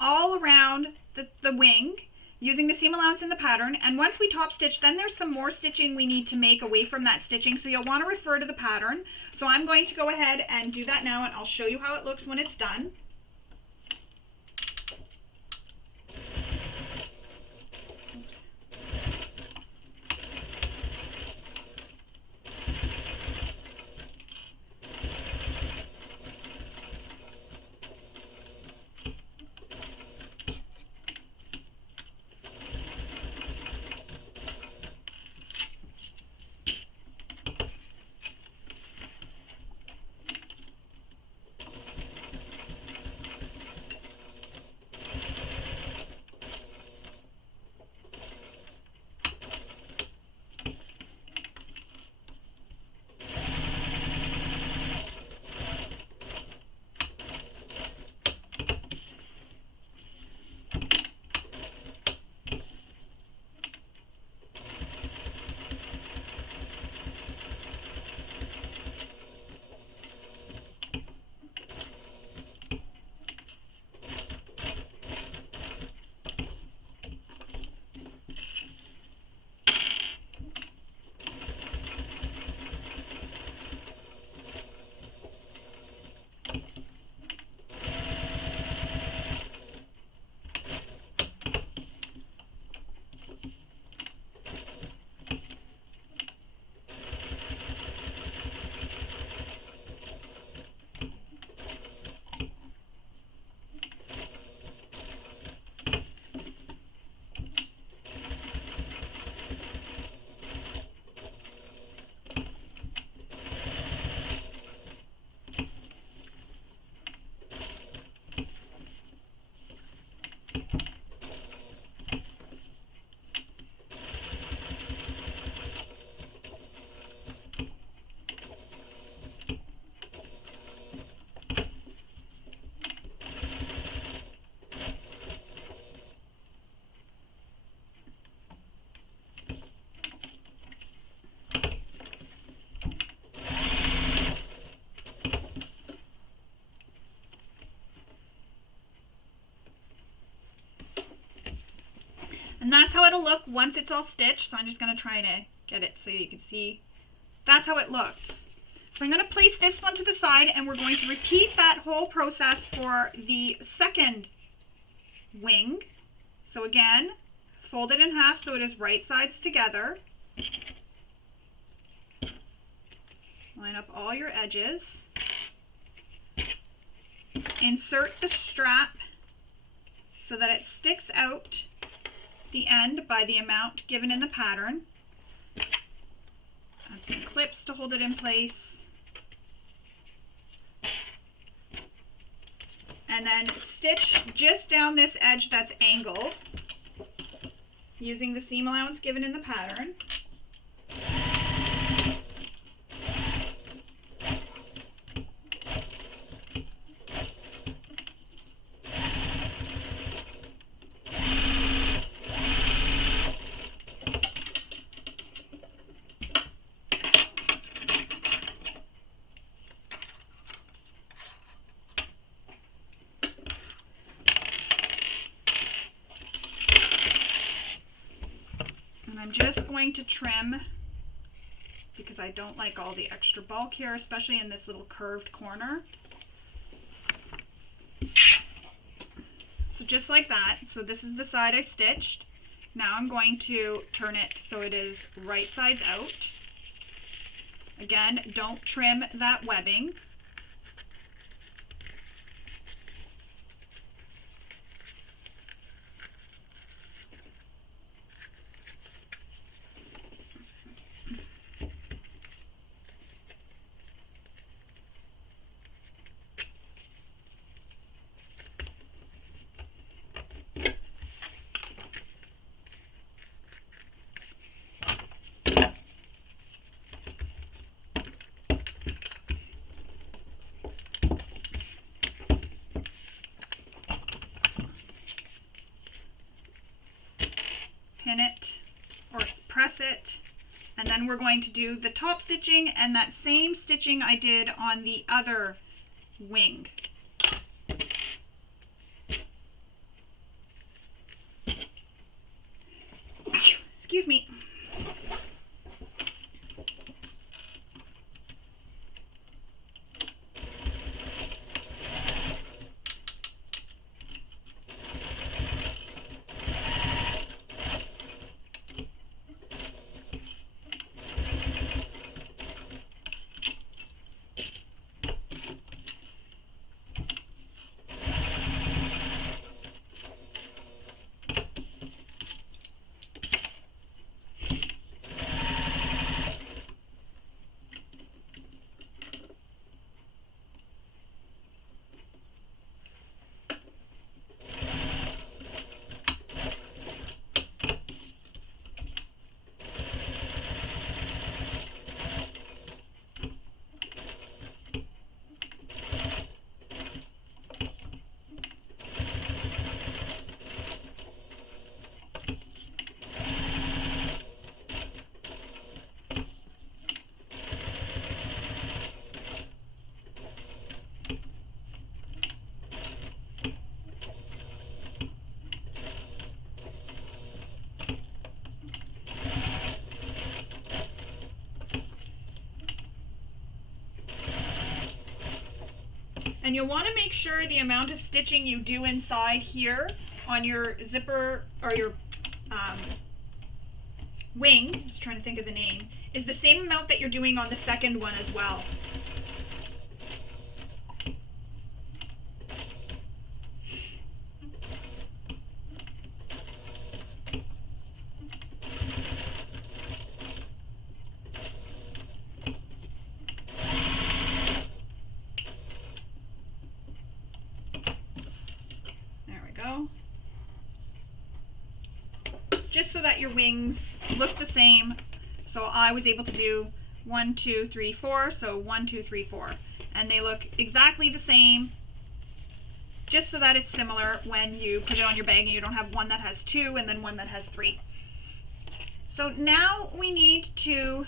all around the wing using the seam allowance in the pattern, and once we top stitch, then there's some more stitching we need to make away from that stitching, so you'll want to refer to the pattern. So I'm going to go ahead and do that now, and I'll show you how it looks when it's done. And that's how it'll look once it's all stitched. So I'm just going to try to get it so you can see. That's how it looks. So I'm going to place this one to the side, and we're going to repeat that whole process for the second wing. So again, fold it in half so it is right sides together. Line up all your edges. Insert the strap so that it sticks out the end by the amount given in the pattern. Add some clips to hold it in place. And then stitch just down this edge that's angled using the seam allowance given in the pattern. I'm just going to trim because I don't like all the extra bulk here, especially in this little curved corner. just like that. So this is the side I stitched. Now I'm going to turn it so it is right sides out. Again, don't trim that webbing. Pin it or press it, and then we're going to do the top stitching and that same stitching I did on the other wing. Excuse me. And you'll want to make sure the amount of stitching you do inside here on your zipper or your wing, just trying to think of the name, is the same amount that you're doing on the second one as well. Just so that your wings look the same. So I was able to do 1, 2, 3, 4, so 1, 2, 3, 4. And they look exactly the same, just so that it's similar when you put it on your bag and you don't have one that has 2 and then one that has 3. So now we need to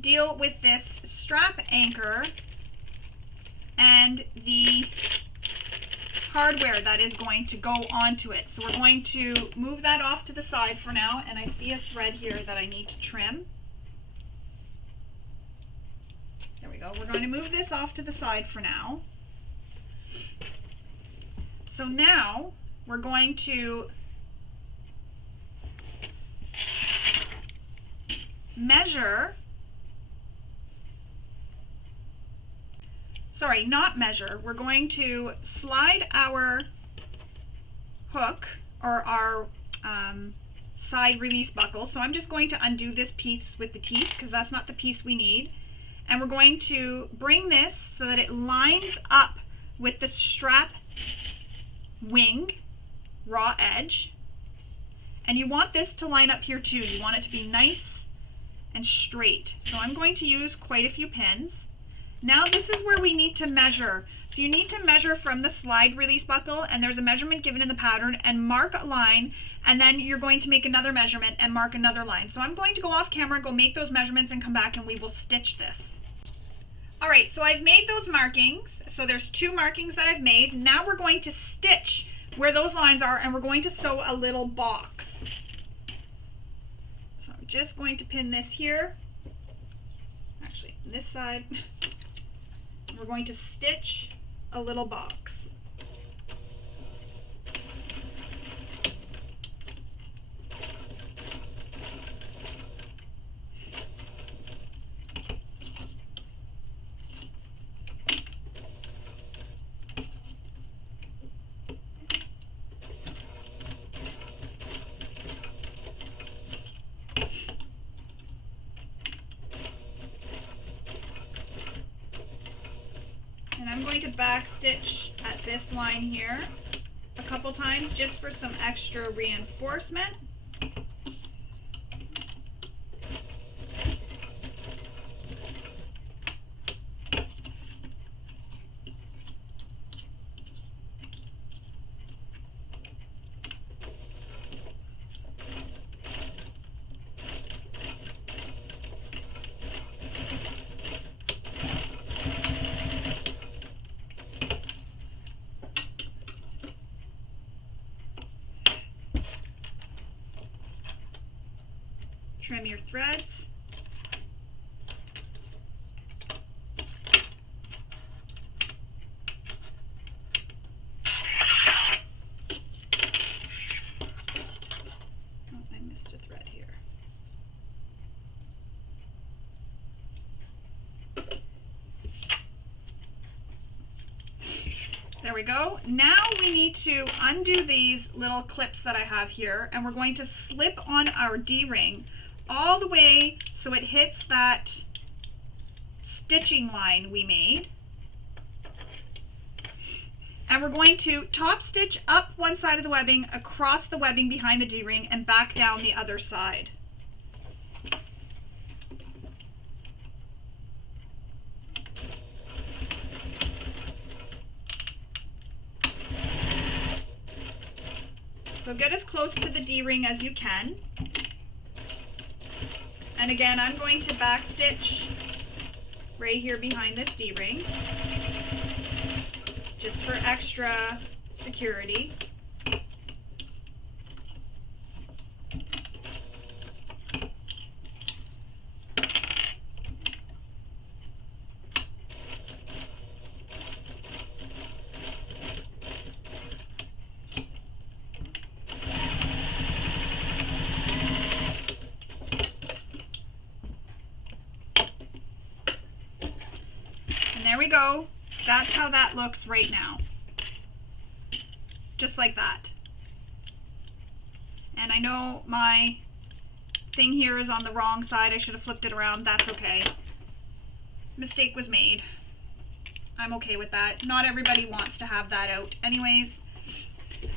deal with this strap anchor and the hardware that is going to go onto it. So we're going to move that off to the side for now, and I see a thread here that I need to trim. There we go. We're going to move this off to the side for now. So now we're going to measure, sorry, not measure, we're going to slide our hook or our side release buckle. So I'm just going to undo this piece with the teeth because that's not the piece we need. And we're going to bring this so that it lines up with the strap wing raw edge. And you want this to line up here too. You want it to be nice and straight. So I'm going to use quite a few pins. Now this is where we need to measure. So you need to measure from the slide release buckle, and there's a measurement given in the pattern, and mark a line, and then you're going to make another measurement and mark another line. So I'm going to go off camera, go make those measurements, and come back and we will stitch this. Alright, so I've made those markings. So there's 2 markings that I've made. Now we're going to stitch where those lines are, and we're going to sew a little box. So I'm just going to pin this here. Actually, this side. We're going to stitch a little box. to back stitch at this line here a couple times just for some extra reinforcement. Trim your threads. Oh, I missed a thread here. There we go. Now we need to undo these little clips that I have here, and we're going to slip on our D-ring all the way so it hits that stitching line we made. And we're going to top stitch up one side of the webbing, across the webbing behind the D-ring, and back down the other side. So get as close to the D-ring as you can. And again, I'm going to back stitch right here behind this D-ring, just for extra security. There we go. That's how that looks right now. Just like that. And I know my thing here is on the wrong side. I should have flipped it around. That's okay. Mistake was made. I'm okay with that. Not everybody wants to have that out anyways.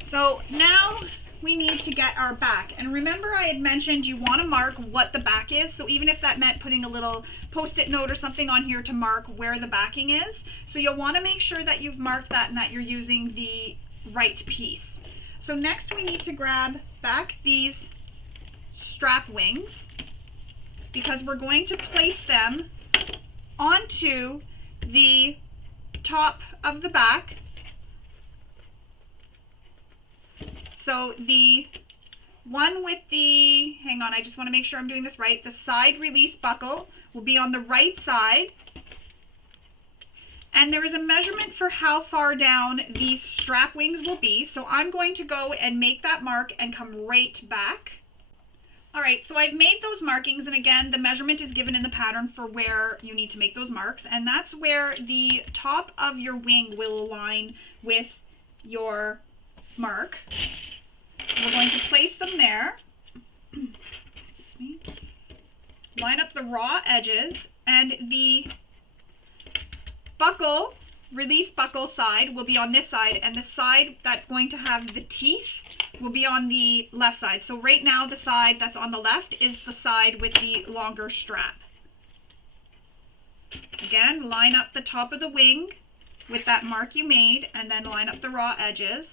So now we need to get our back. And remember I had mentioned you want to mark what the back is. So even if that meant putting a little post-it note or something on here to mark where the backing is. So you'll want to make sure that you've marked that and that you're using the right piece. So next we need to grab back these strap wings because we're going to place them onto the top of the back. So the one with the, hang on, I just want to make sure I'm doing this right, the side release buckle will be on the right side. And there is a measurement for how far down these strap wings will be. So I'm going to go and make that mark and come right back. All right, so I've made those markings, and again, the measurement is given in the pattern for where you need to make those marks, and that's where the top of your wing will align with your mark. So we're going to place them there. Excuse me. Line up the raw edges, and the buckle, release buckle side will be on this side, and the side that's going to have the teeth will be on the left side. So right now the side that's on the left is the side with the longer strap. Again, line up the top of the wing with that mark you made, and then line up the raw edges.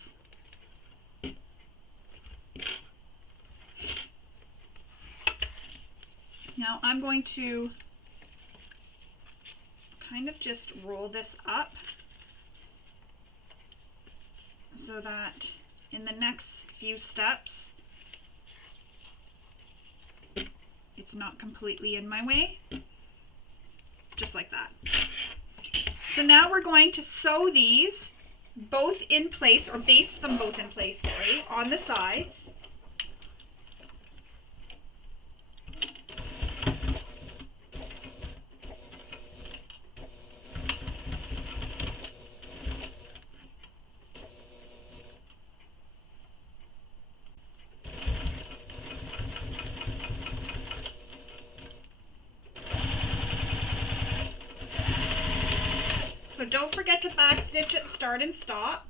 Now I'm going to kind of just roll this up so that in the next few steps it's not completely in my way, just like that. So now we're going to sew these both in place, or baste them both in place, sorry, on the sides. So don't forget to back stitch at start and stop.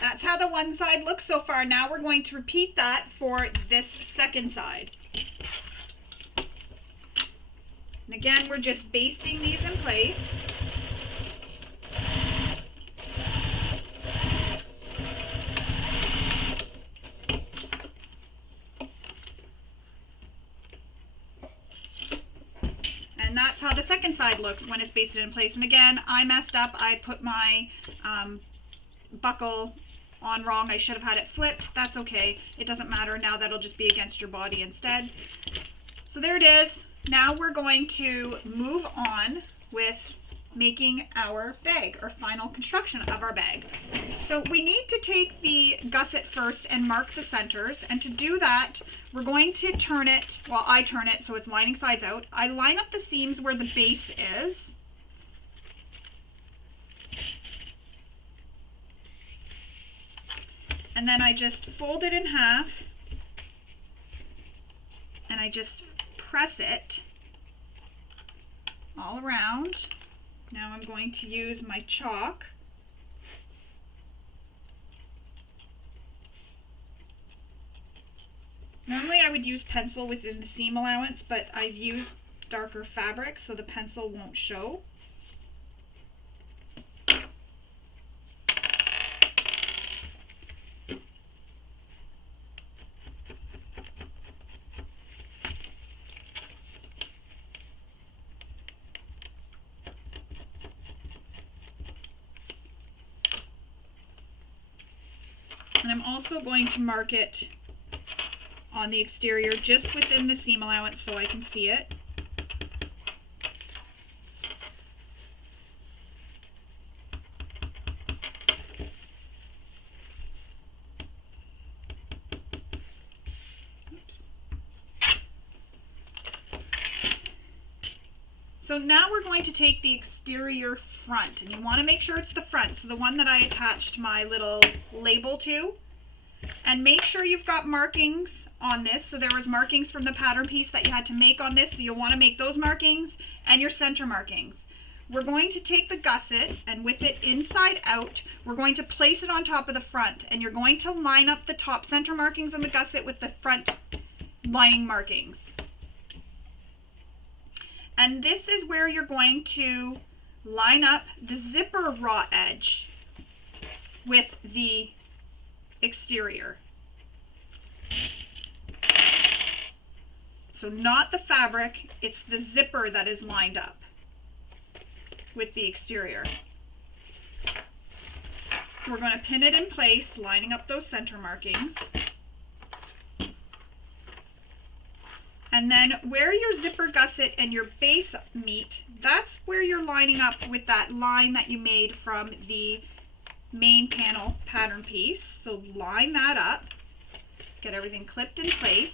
That's how the one side looks so far. Now we're going to repeat that for this second side. And again, we're just basting these in place. And that's how the second side looks when it's basted in place. And again, I messed up. I put my buckle on wrong. I should have had it flipped. That's okay. It doesn't matter. Now that'll just be against your body instead. So there it is. Now we're going to move on with making our bag, or final construction of our bag. So we need to take the gusset first and mark the centers, and to do that we're going to turn it, well, I turn it so it's lining sides out. I line up the seams where the base is, and then I just fold it in half and I just press it all around. Now I'm going to use my chalk Normally I would use pencil within the seam allowance, but I've used darker fabric so the pencil won't show. And I'm also going to mark it on the exterior just within the seam allowance so I can see it. Oops. So now we're going to take the exterior front, and you want to make sure it's the front, so the one that I attached my little label to, and make sure you've got markings on this. So there was markings from the pattern piece that you had to make on this, so you'll want to make those markings and your center markings. We're going to take the gusset, and with it inside out, we're going to place it on top of the front, and you're going to line up the top center markings on the gusset with the front lining markings. And this is where you're going to line up the zipper raw edge with the exterior. So not the fabric, it's the zipper that is lined up with the exterior. We're going to pin it in place, lining up those center markings. And then where your zipper gusset and your base meet, that's where you're lining up with that line that you made from the main panel pattern piece. So line that up, get everything clipped in place.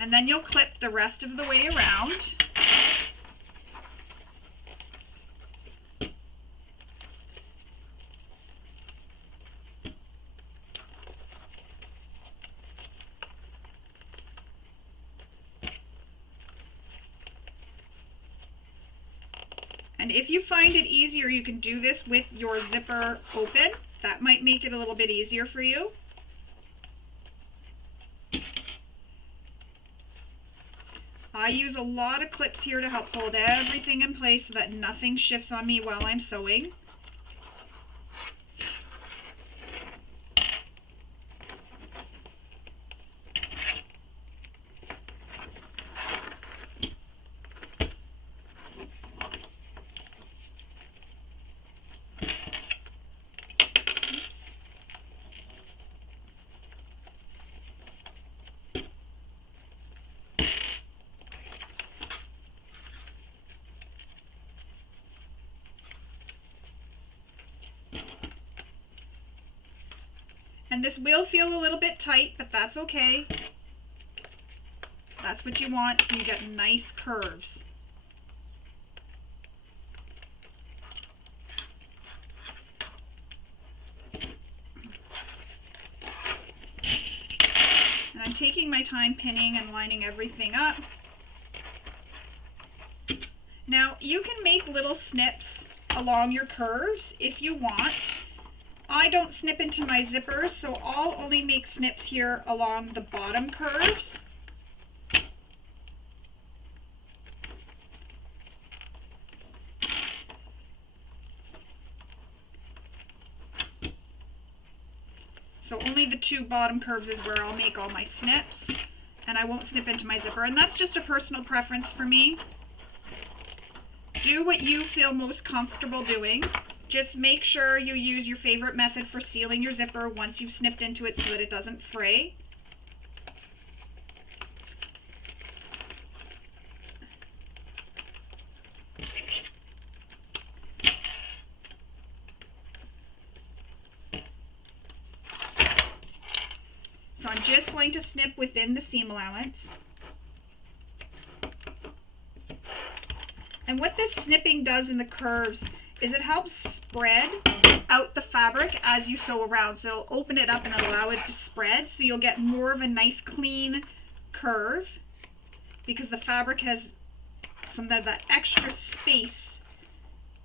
And then you'll clip the rest of the way around. And if you find it easier, you can do this with your zipper open. That might make it a little bit easier for you. I use a lot of clips here to help hold everything in place so that nothing shifts on me while I'm sewing. And this will feel a little bit tight, but that's okay. That's what you want, so you get nice curves. I'm taking my time pinning and lining everything up. Now you can make little snips along your curves if you want. I don't snip into my zippers, so I'll only make snips here along the bottom curves. So only the two bottom curves is where I'll make all my snips, and I won't snip into my zipper, and that's just a personal preference for me. Do what you feel most comfortable doing. Just make sure you use your favorite method for sealing your zipper once you've snipped into it so that it doesn't fray. So I'm just going to snip within the seam allowance. And what this snipping does in the curves is it helps spread out the fabric as you sew around. So it'll open it up and allow it to spread, so you'll get more of a nice clean curve because the fabric has some of that extra space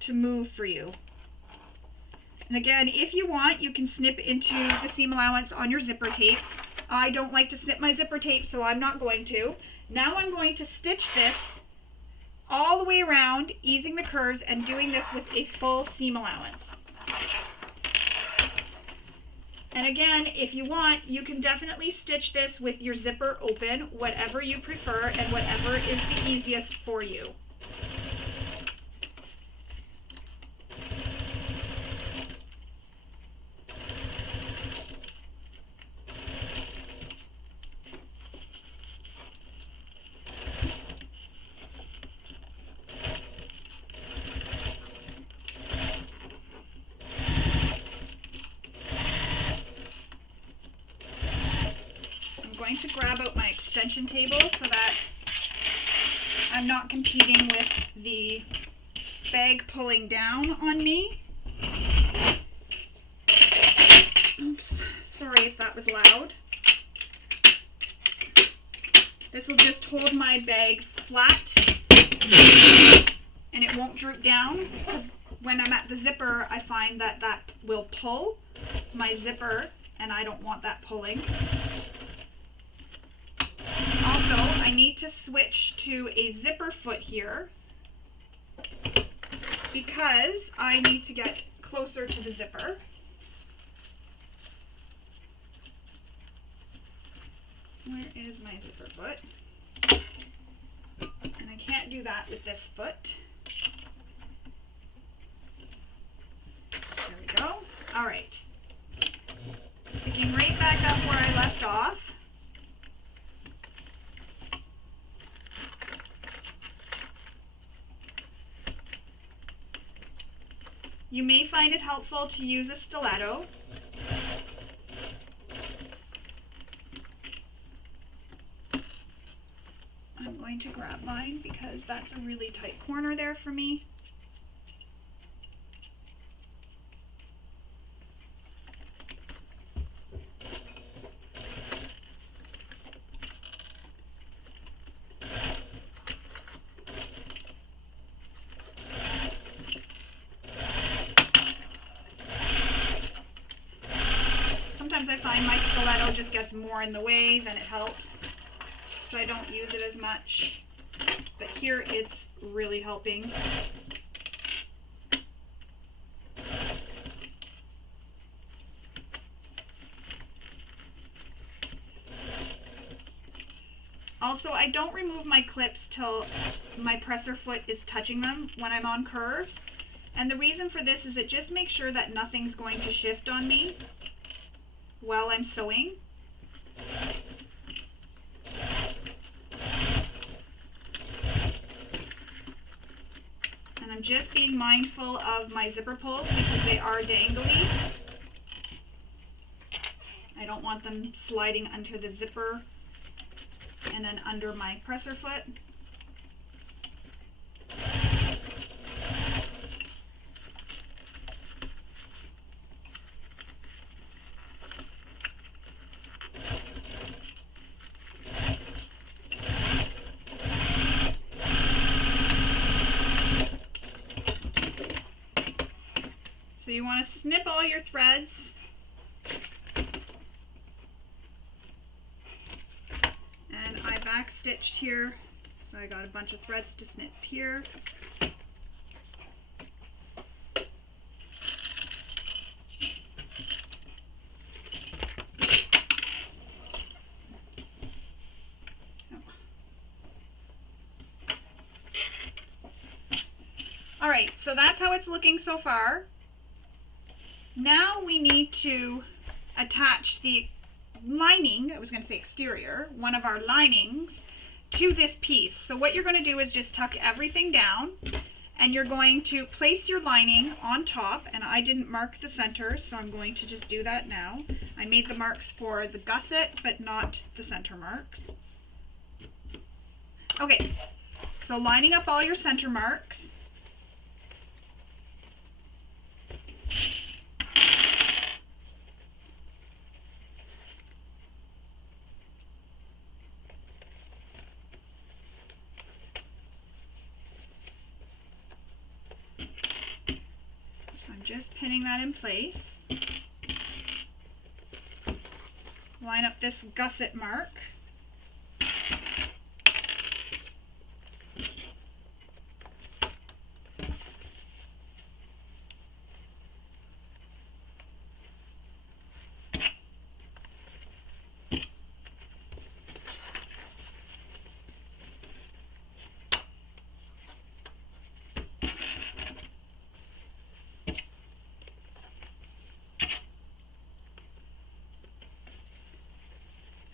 to move for you. And again, if you want, you can snip into the seam allowance on your zipper tape. I don't like to snip my zipper tape, so I'm not going to. Now I'm going to stitch this all the way around, easing the curves and doing this with a full seam allowance. And again, if you want, you can definitely stitch this with your zipper open, whatever you prefer and whatever is the easiest for you. To grab out my extension table so that I'm not competing with the bag pulling down on me. Oops, sorry if that was loud. This will just hold my bag flat and it won't droop down. When I'm at the zipper, I find that that will pull my zipper and I don't want that pulling. Also, I need to switch to a zipper foot here because I need to get closer to the zipper. Where is my zipper foot? And I can't do that with this foot. There we go. All right. Picking right back up where I left off. You may find it helpful to use a stiletto. I'm going to grab mine because that's a really tight corner there for me. Sometimes I find my stiletto just gets more in the way than it helps, so I don't use it as much, but here it's really helping. Also, I don't remove my clips till my presser foot is touching them when I'm on curves, and the reason for this is it just makes sure that nothing's going to shift on me while I'm sewing. And I'm just being mindful of my zipper pulls because they are dangly. I don't want them sliding under the zipper and then under my presser foot. you want to snip all your threads. And I back stitched here, so I got a bunch of threads to snip here. Alright, so that's how it's looking so far. Now we need to attach the lining, I was going to say exterior, one of our linings to this piece. So what you're going to do is just tuck everything down, and you're going to place your lining on top, and I didn't mark the center, so I'm going to just do that now. I made the marks for the gusset, but not the center marks. Okay, so lining up all your center marks. Just pinning that in place. Line up this gusset mark.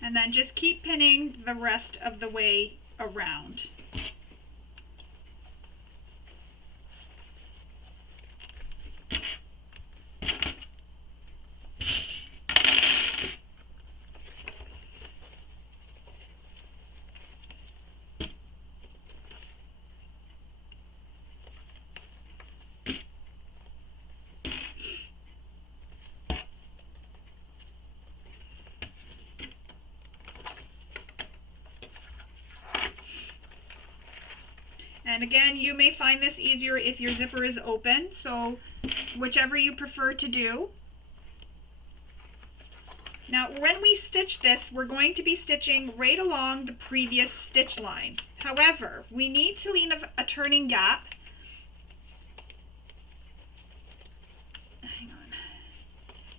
And then just keep pinning the rest of the way around. And again, you may find this easier if your zipper is open, so whichever you prefer to do. Now, when we stitch this, we're going to be stitching right along the previous stitch line. However, we need to leave a turning gap. Hang on.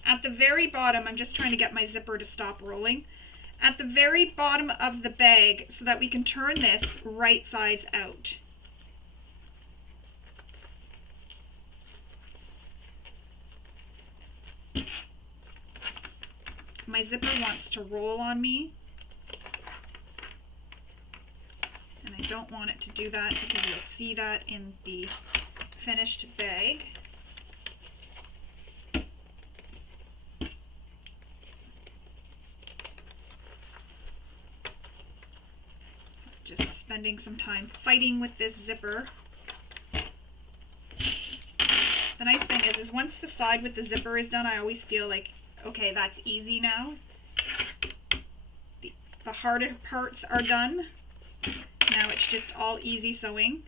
At the very bottom, I'm just trying to get my zipper to stop rolling. At the very bottom of the bag so that we can turn this right sides out. My zipper wants to roll on me, and I don't want it to do that because you'll see that in the finished bag. Just spending some time fighting with this zipper. The nice thing is once the side with the zipper is done, I always feel like, okay, that's easy now. The harder parts are done. Now it's just all easy sewing.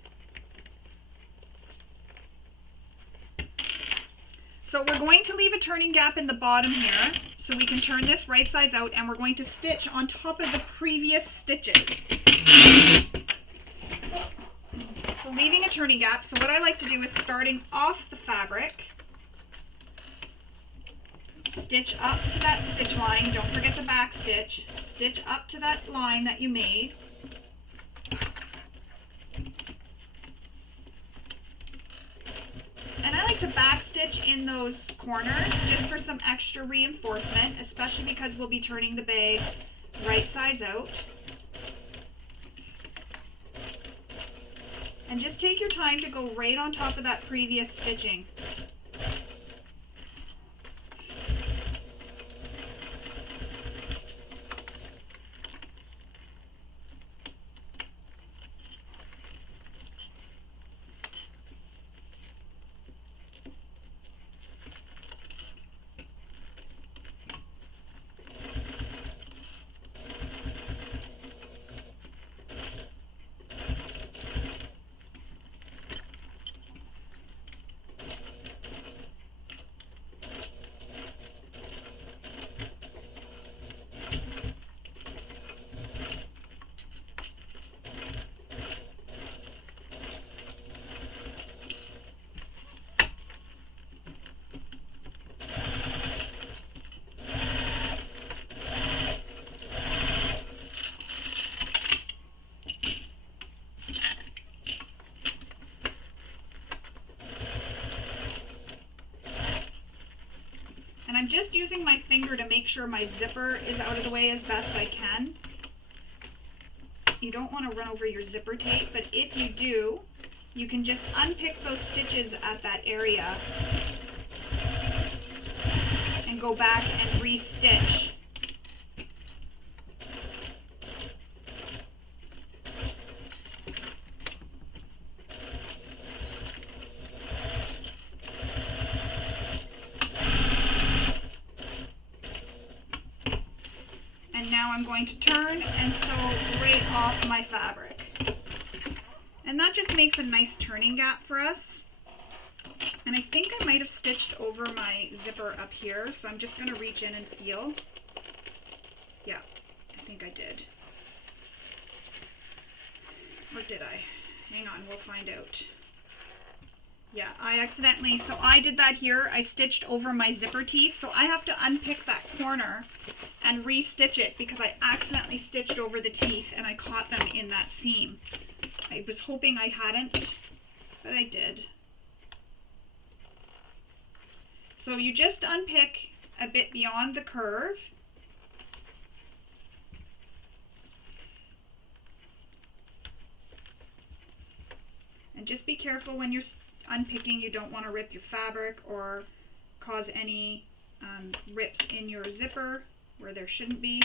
So we're going to leave a turning gap in the bottom here so we can turn this right sides out, and we're going to stitch on top of the previous stitches. So leaving a turning gap, so what I like to do is starting off the fabric, stitch up to that stitch line, don't forget to back stitch, stitch up to that line that you made. And I like to back stitch in those corners just for some extra reinforcement, especially because we'll be turning the bag right sides out. And just take your time to go right on top of that previous stitching. just using my finger to make sure my zipper is out of the way as best I can. You don't want to run over your zipper tape, but if you do, you can just unpick those stitches at that area and go back and re-stitch. And now I'm going to turn and sew right off my fabric. And that just makes a nice turning gap for us. And I think I might have stitched over my zipper up here, so I'm just going to reach in and feel. Yeah, I think I did. Or did I? Hang on, we'll find out. Yeah, I accidentally, so I did that here. I stitched over my zipper teeth, so I have to unpick that corner and re-stitch it because I accidentally stitched over the teeth and I caught them in that seam. I was hoping I hadn't, but I did. So you just unpick a bit beyond the curve. And just be careful when you're unpicking. You don't want to rip your fabric or cause any rips in your zipper where there shouldn't be.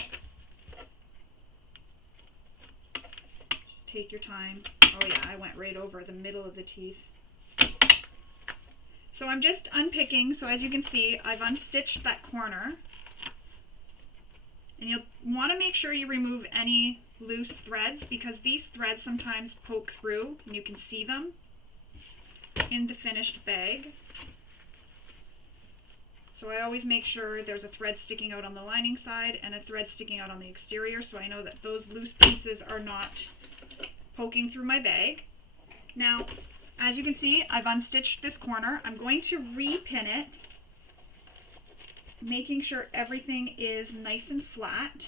Just take your time. Oh yeah, I went right over the middle of the teeth. So I'm just unpicking, so as you can see, I've unstitched that corner. And you'll want to make sure you remove any loose threads because these threads sometimes poke through and you can see them in the finished bag. So I always make sure there's a thread sticking out on the lining side and a thread sticking out on the exterior so I know that those loose pieces are not poking through my bag. Now, as you can see, I've unstitched this corner. I'm going to repin it, making sure everything is nice and flat.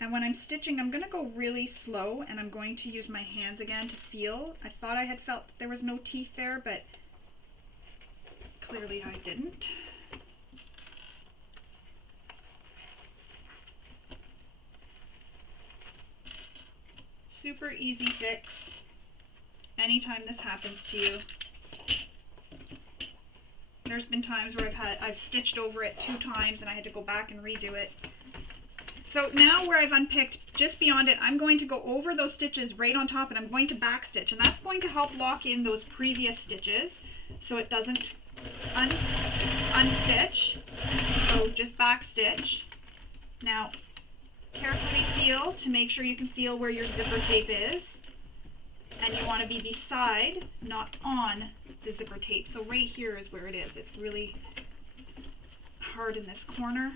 And when I'm stitching, I'm going to go really slow and I'm going to use my hands again to feel. I thought I had felt that there was no teeth there, but clearly I didn't. Super easy fix anytime this happens to you. There's been times where I've stitched over it 2 times and I had to go back and redo it. So now where I've unpicked just beyond it, I'm going to go over those stitches right on top and I'm going to back stitch, and that's going to help lock in those previous stitches so it doesn't unstitch. So just back stitch. Now carefully feel to make sure you can feel where your zipper tape is, and you want to be beside, not on the zipper tape. So right here is where it is. It's really hard in this corner.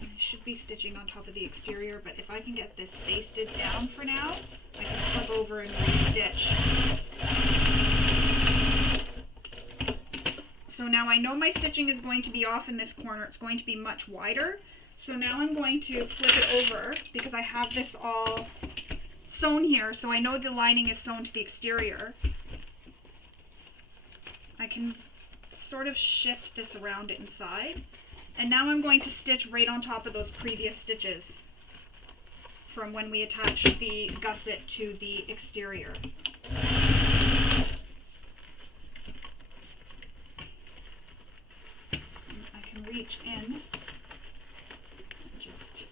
I should be stitching on top of the exterior, but if I can get this basted down for now, I can flip over and re-stitch. So now I know my stitching is going to be off in this corner. It's going to be much wider. So now I'm going to flip it over because I have this all sewn here. So I know the lining is sewn to the exterior. I can sort of shift this around inside. And now I'm going to stitch right on top of those previous stitches from when we attached the gusset to the exterior. Reach in and just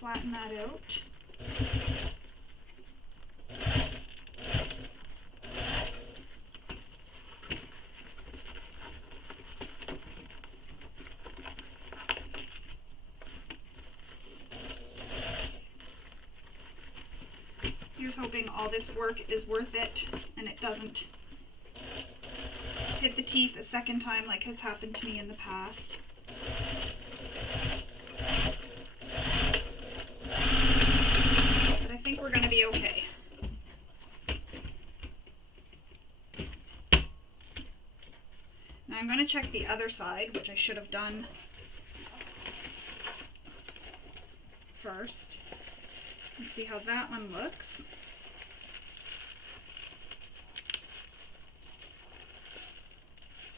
flatten that out. Here's hoping all this work is worth it and it doesn't hit the teeth a second time like has happened to me in the past. But I think we're going to be okay. Now I'm going to check the other side, which I should have done first. Let's see how that one looks.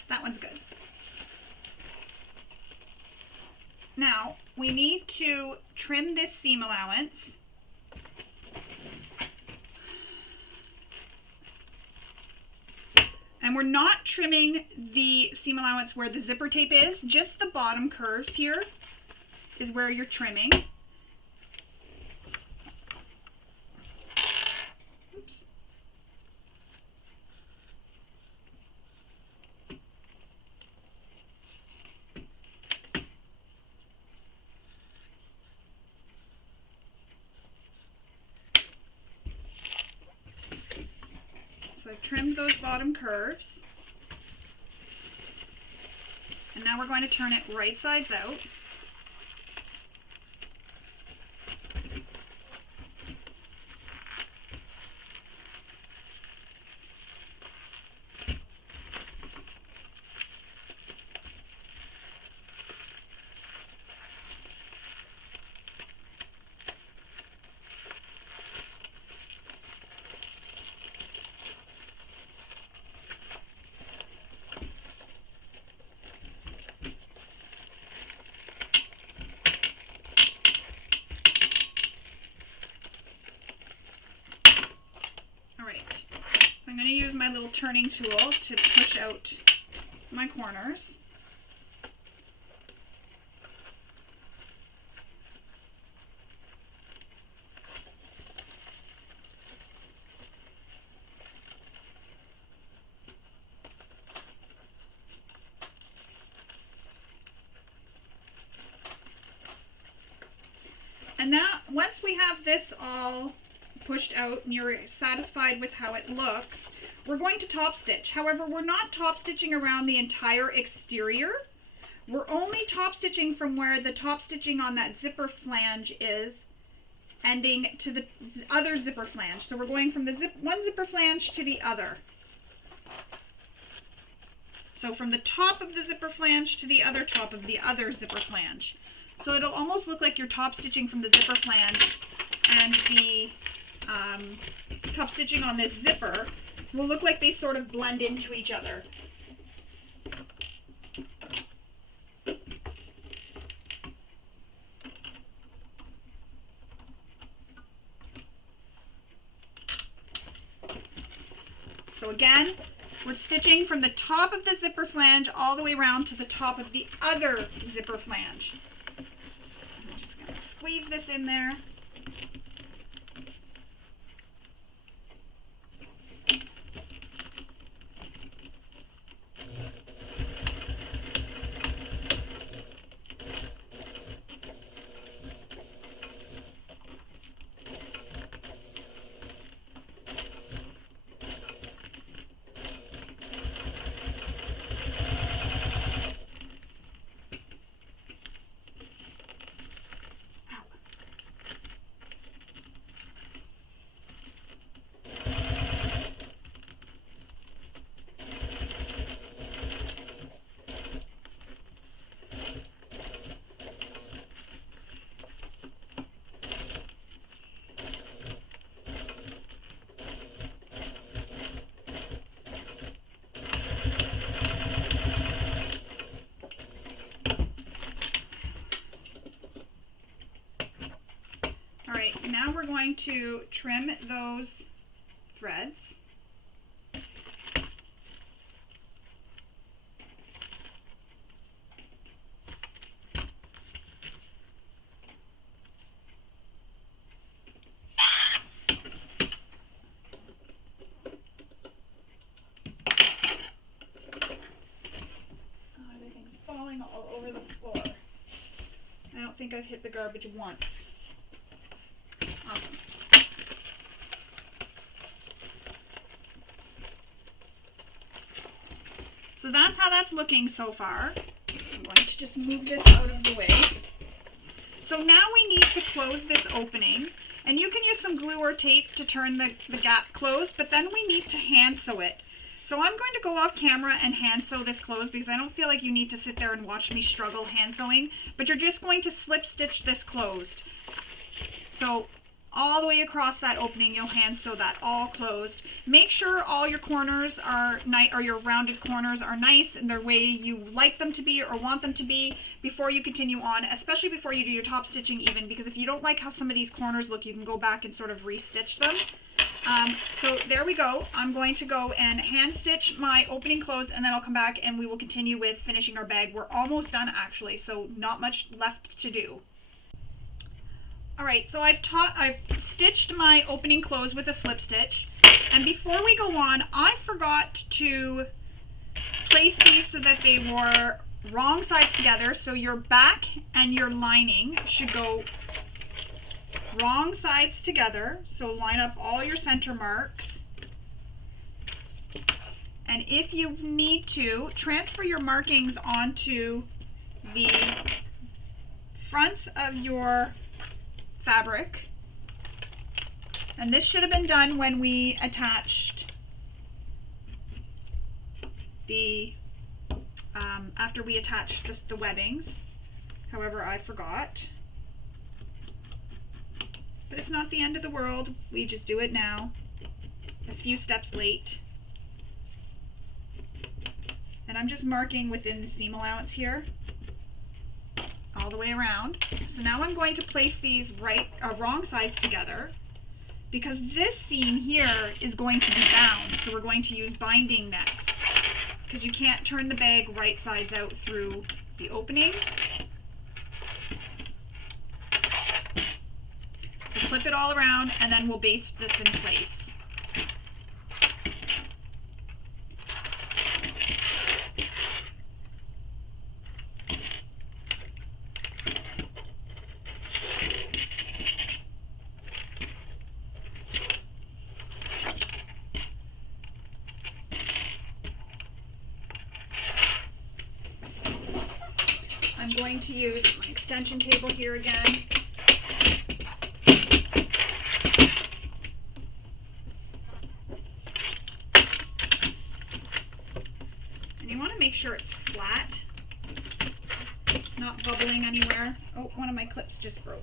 That one's good. Now, we need to trim this seam allowance. And we're not trimming the seam allowance where the zipper tape is, just the bottom curves here is where you're trimming. Oops. So I've trimmed those bottom curves. And now we're going to turn it right sides out. I'm going to use my little turning tool to push out my corners. And now, once we have this all pushed out and you're satisfied with how it looks, we're going to top stitch. However, we're not top stitching around the entire exterior. We're only top stitching from where the top stitching on that zipper flange is ending to the other zipper flange. So we're going from the one zipper flange to the other. So from the top of the zipper flange to the other top of the other zipper flange. So it'll almost look like you're top stitching from the zipper flange, and the top stitching on this zipper will look like they sort of blend into each other. So again, we're stitching from the top of the zipper flange all the way around to the top of the other zipper flange. I'm just going to squeeze this in there. Alright, now we're going to trim those threads. Everything's falling all over the floor. I don't think I've hit the garbage once. Awesome. So that's how that's looking so far. I'm going to just move this out of the way. So now we need to close this opening, and you can use some glue or tape to turn the gap closed, but then we need to hand sew it. So I'm going to go off camera and hand sew this closed because I don't feel like you need to sit there and watch me struggle hand sewing, but you're just going to slip stitch this closed. So all the way across that opening. You'll hand sew that all closed. Make sure all your corners are nice, or your rounded corners are nice in the way you like them to be or want them to be before you continue on, especially before you do your top stitching even, because if you don't like how some of these corners look, you can go back and sort of re-stitch them. So there we go. I'm going to go and hand stitch my opening closed, and then I'll come back and we will continue with finishing our bag. We're almost done actually, so not much left to do. Alright, so I've stitched my opening close with a slip stitch, and before we go on, I forgot to place these so that they were wrong sides together. So your back and your lining should go wrong sides together, so line up all your center marks, and if you need to, transfer your markings onto the fronts of your fabric. And this should have been done when we attached the after we attached the webbings. However, I forgot. But it's not the end of the world. We just do it now, a few steps late. And I'm just marking within the seam allowance here, all the way around. So now I'm going to place these wrong sides together, because this seam here is going to be bound. So we're going to use binding next, because you can't turn the bag right sides out through the opening. So flip it all around, and then we'll baste this in place. I'm going to use my extension table here again. Make sure it's flat, not bubbling anywhere. Oh, one of my clips just broke.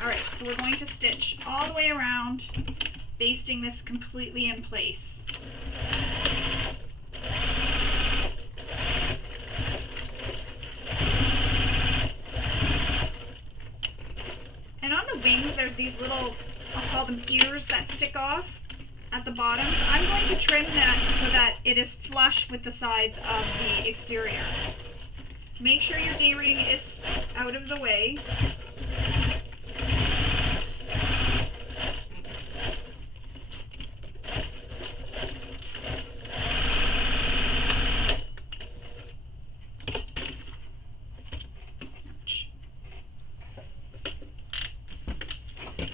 Alright, so we're going to stitch all the way around, basting this completely in place. And on the wings, there's these little, I'll call them ears that stick off at the bottom. So I'm going to trim that so that it is flush with the sides of the exterior. Make sure your D-ring is out of the way.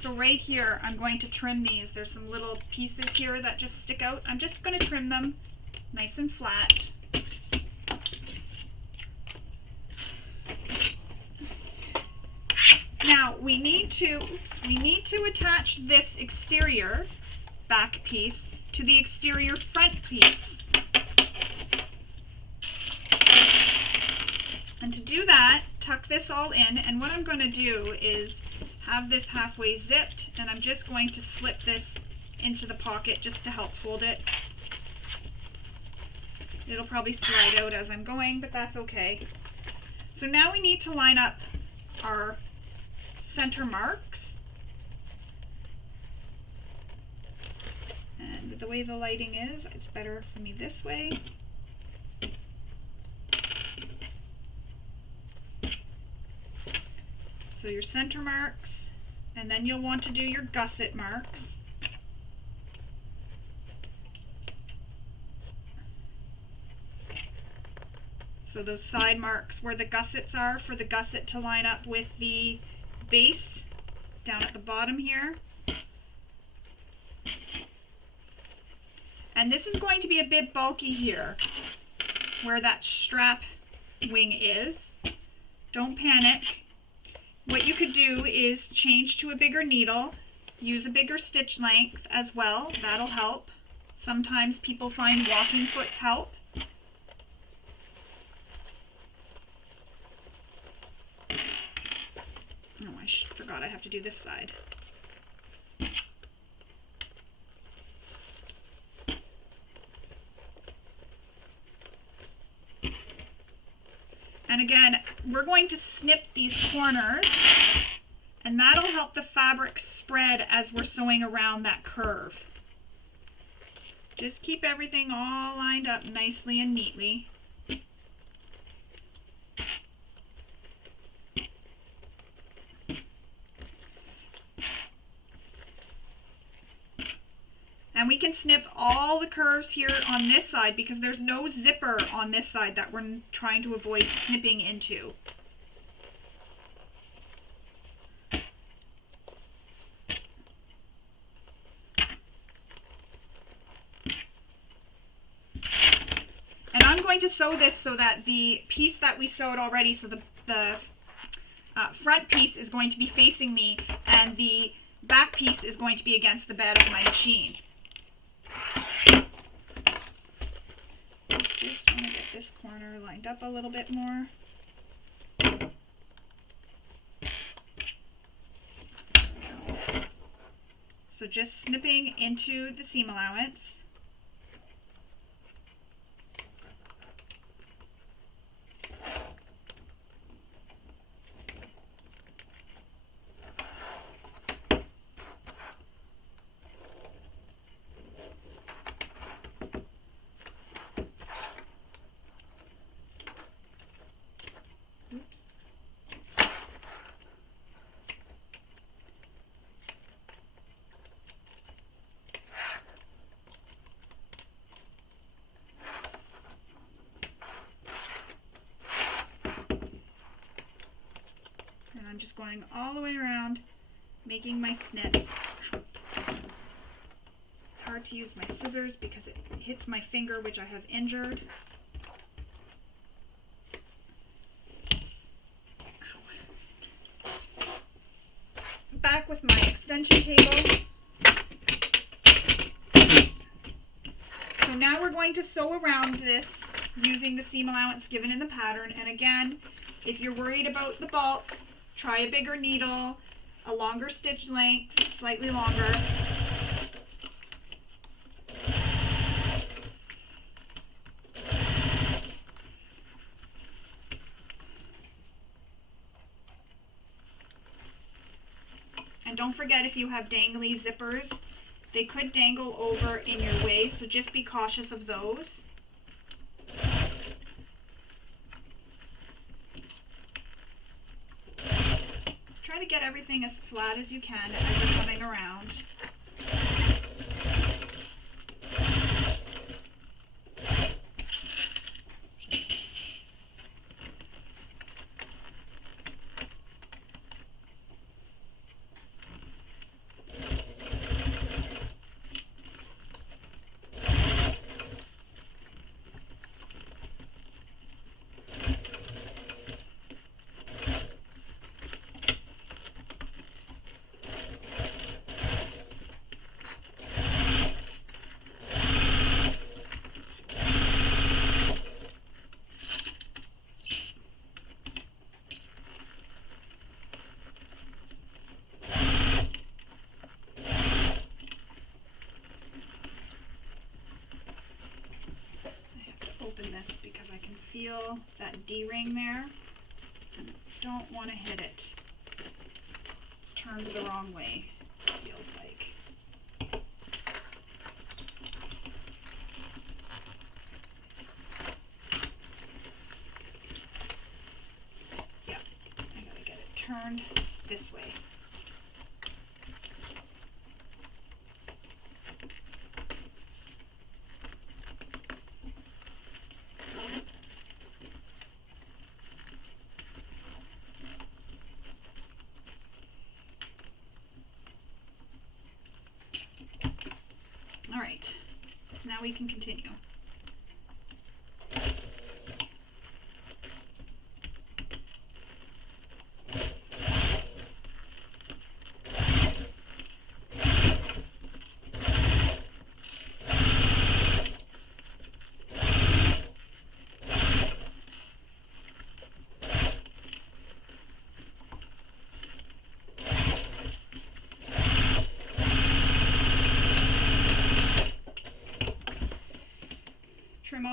So right here, I'm going to trim these. There's some little pieces here that just stick out. I'm just going to trim them nice and flat. Now we need to attach this exterior back piece to the exterior front piece. And to do that, tuck this all in, and what I'm going to do is have this halfway zipped, and I'm just going to slip this into the pocket just to help hold it. It'll probably slide out as I'm going, but that's okay. So now we need to line up our center marks. And with the way the lighting is, it's better for me this way. So your center marks, and then you'll want to do your gusset marks. So those side marks where the gussets are, for the gusset to line up with the base down at the bottom here. And this is going to be a bit bulky here, where that strap wing is. Don't panic. What you could do is change to a bigger needle, use a bigger stitch length as well. That'll help. Sometimes people find walking foots help. forgot I have to do this side. And again, we're going to snip these corners, and that'll help the fabric spread as we're sewing around that curve. Just keep everything all lined up nicely and neatly. And we can snip all the curves here on this side because there's no zipper on this side that we're trying to avoid snipping into. And I'm going to sew this so that the piece that we sewed already, so the front piece is going to be facing me and the back piece is going to be against the bed of my machine. Just want to get this corner lined up a little bit more. So just snipping into the seam allowance. I'm just going all the way around, making my snips. It's hard to use my scissors because it hits my finger, which I have injured. Back with my extension table. So now we're going to sew around this using the seam allowance given in the pattern. And again, if you're worried about the bulk, try a bigger needle, a longer stitch length, slightly longer. And don't forget, if you have dangly zippers, they could dangle over in your way, so just be cautious of those. Try to get everything as flat as you can as you're coming around. This because I can feel that D-ring there and I don't want to hit it. It's turned the wrong way, it feels like. Yeah, I gotta get it turned this way. Alright, now we can continue.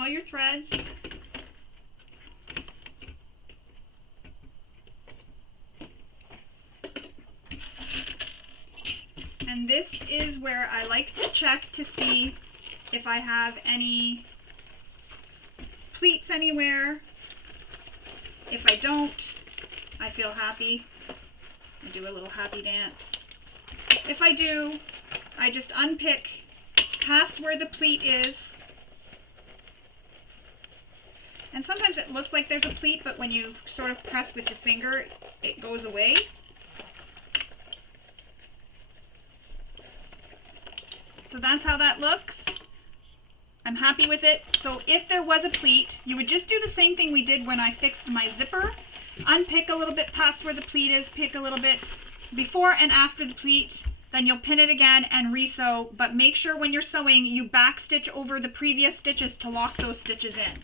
your threads. And this is where I like to check to see if I have any pleats anywhere. If I don't, I feel happy. I do a little happy dance. If I do, I just unpick past where the pleat is. And sometimes it looks like there's a pleat, but when you sort of press with your finger, it goes away. So that's how that looks. I'm happy with it. So if there was a pleat, you would just do the same thing we did when I fixed my zipper. Unpick a little bit past where the pleat is, pick a little bit before and after the pleat, then you'll pin it again and re-sew, but make sure when you're sewing you back stitch over the previous stitches to lock those stitches in.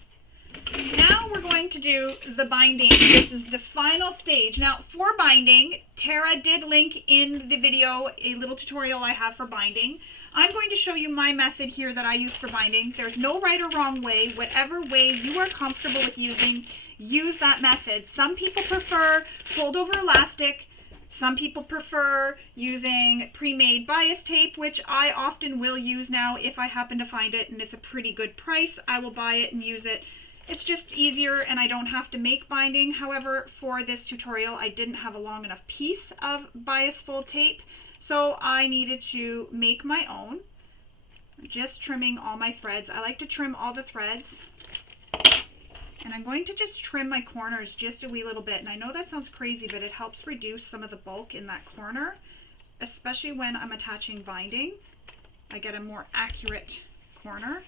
Now we're going to do the binding. This is the final stage. Now for binding, Tara did link in the video a little tutorial I have for binding. I'm going to show you my method here that I use for binding. There's no right or wrong way. Whatever way you are comfortable with using, use that method. Some people prefer fold over elastic. Some people prefer using pre-made bias tape, which I often will use now if I happen to find it and it's a pretty good price. I will buy it and use it. It's just easier and I don't have to make binding. However, for this tutorial, I didn't have a long enough piece of bias fold tape, so I needed to make my own. Just trimming all my threads. I like to trim all the threads. And I'm going to just trim my corners just a wee little bit. And I know that sounds crazy, but it helps reduce some of the bulk in that corner, especially when I'm attaching binding. I get a more accurate corner.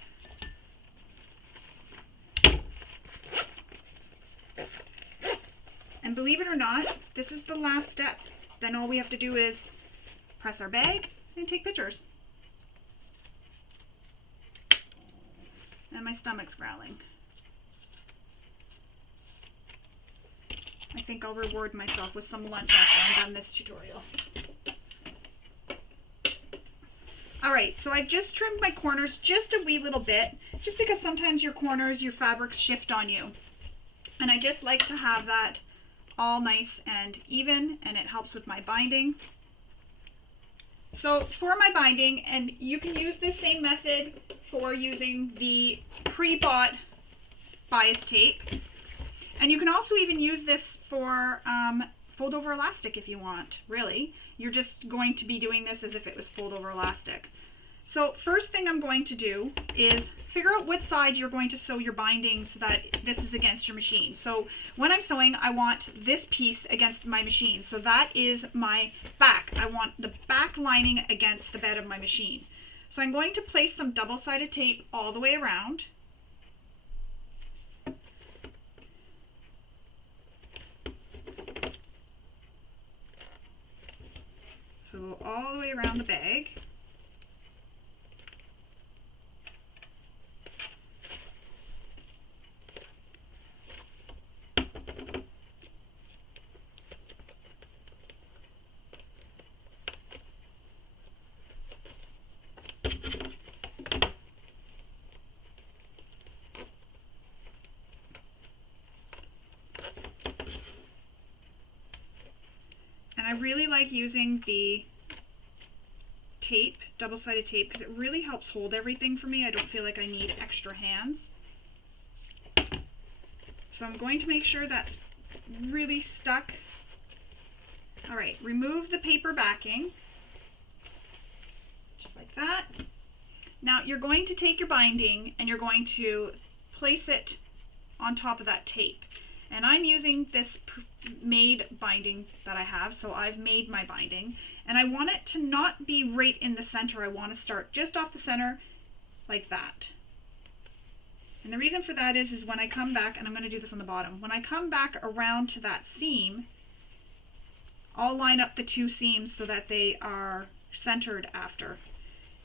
And believe it or not, this is the last step. Then all we have to do is press our bag and take pictures. And my stomach's growling. I think I'll reward myself with some lunch after I'm done this tutorial. Alright, so I've just trimmed my corners just a wee little bit, just because sometimes your corners, your fabrics shift on you. And I just like to have that all nice and even, and it helps with my binding. So for my binding, and you can use this same method for using the pre-bought bias tape. And you can also even use this for fold over elastic if you want, really. You're just going to be doing this as if it was fold over elastic. So first thing I'm going to do is figure out what side you're going to sew your binding so that this is against your machine. So when I'm sewing, I want this piece against my machine. So that is my back. I want the back lining against the bed of my machine. So I'm going to place some double-sided tape all the way around. So all the way around the bag. I really like using the tape, double-sided tape, because it really helps hold everything for me. I don't feel like I need extra hands. So I'm going to make sure that's really stuck. Alright, remove the paper backing, just like that. Now you're going to take your binding and you're going to place it on top of that tape. And I'm using this made binding that I have, so I've made my binding. And I want it to not be right in the center. I want to start just off the center like that. And the reason for that is when I come back, and I'm going to do this on the bottom, when I come back around to that seam, I'll line up the two seams so that they are centered after.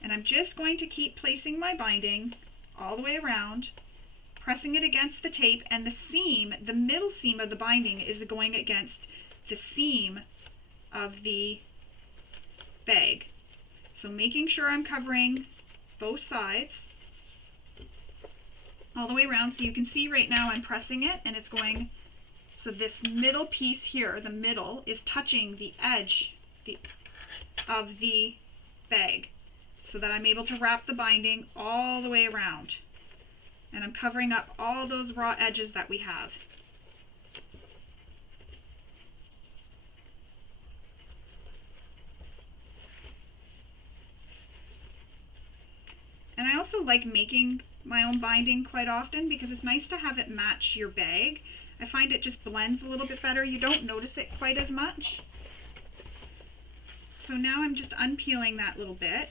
And I'm just going to keep placing my binding all the way around, pressing it against the tape, and the seam, the middle seam of the binding is going against the seam of the bag. So making sure I'm covering both sides. all the way around. So you can see right now I'm pressing it and it's going, so this middle piece here, the middle, is touching the edge of the bag so that I'm able to wrap the binding all the way around. And I'm covering up all those raw edges that we have. And I also like making my own binding quite often because it's nice to have it match your bag. I find it just blends a little bit better. You don't notice it quite as much. So now I'm just unpeeling that little bit.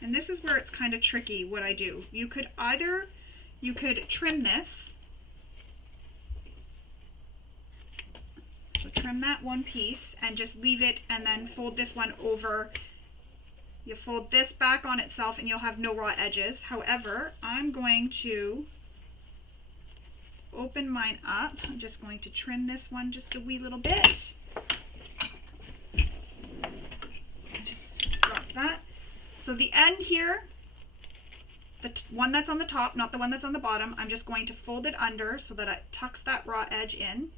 And this is where it's kind of tricky what I do. You could trim this. So trim that one piece and just leave it and then fold this one over. You fold this back on itself and you'll have no raw edges. However, I'm going to open mine up. I'm just going to trim this one just a wee little bit. Just drop that. So the end here, the one that's on the top, not the one that's on the bottom, I'm just going to fold it under so that it tucks that raw edge in.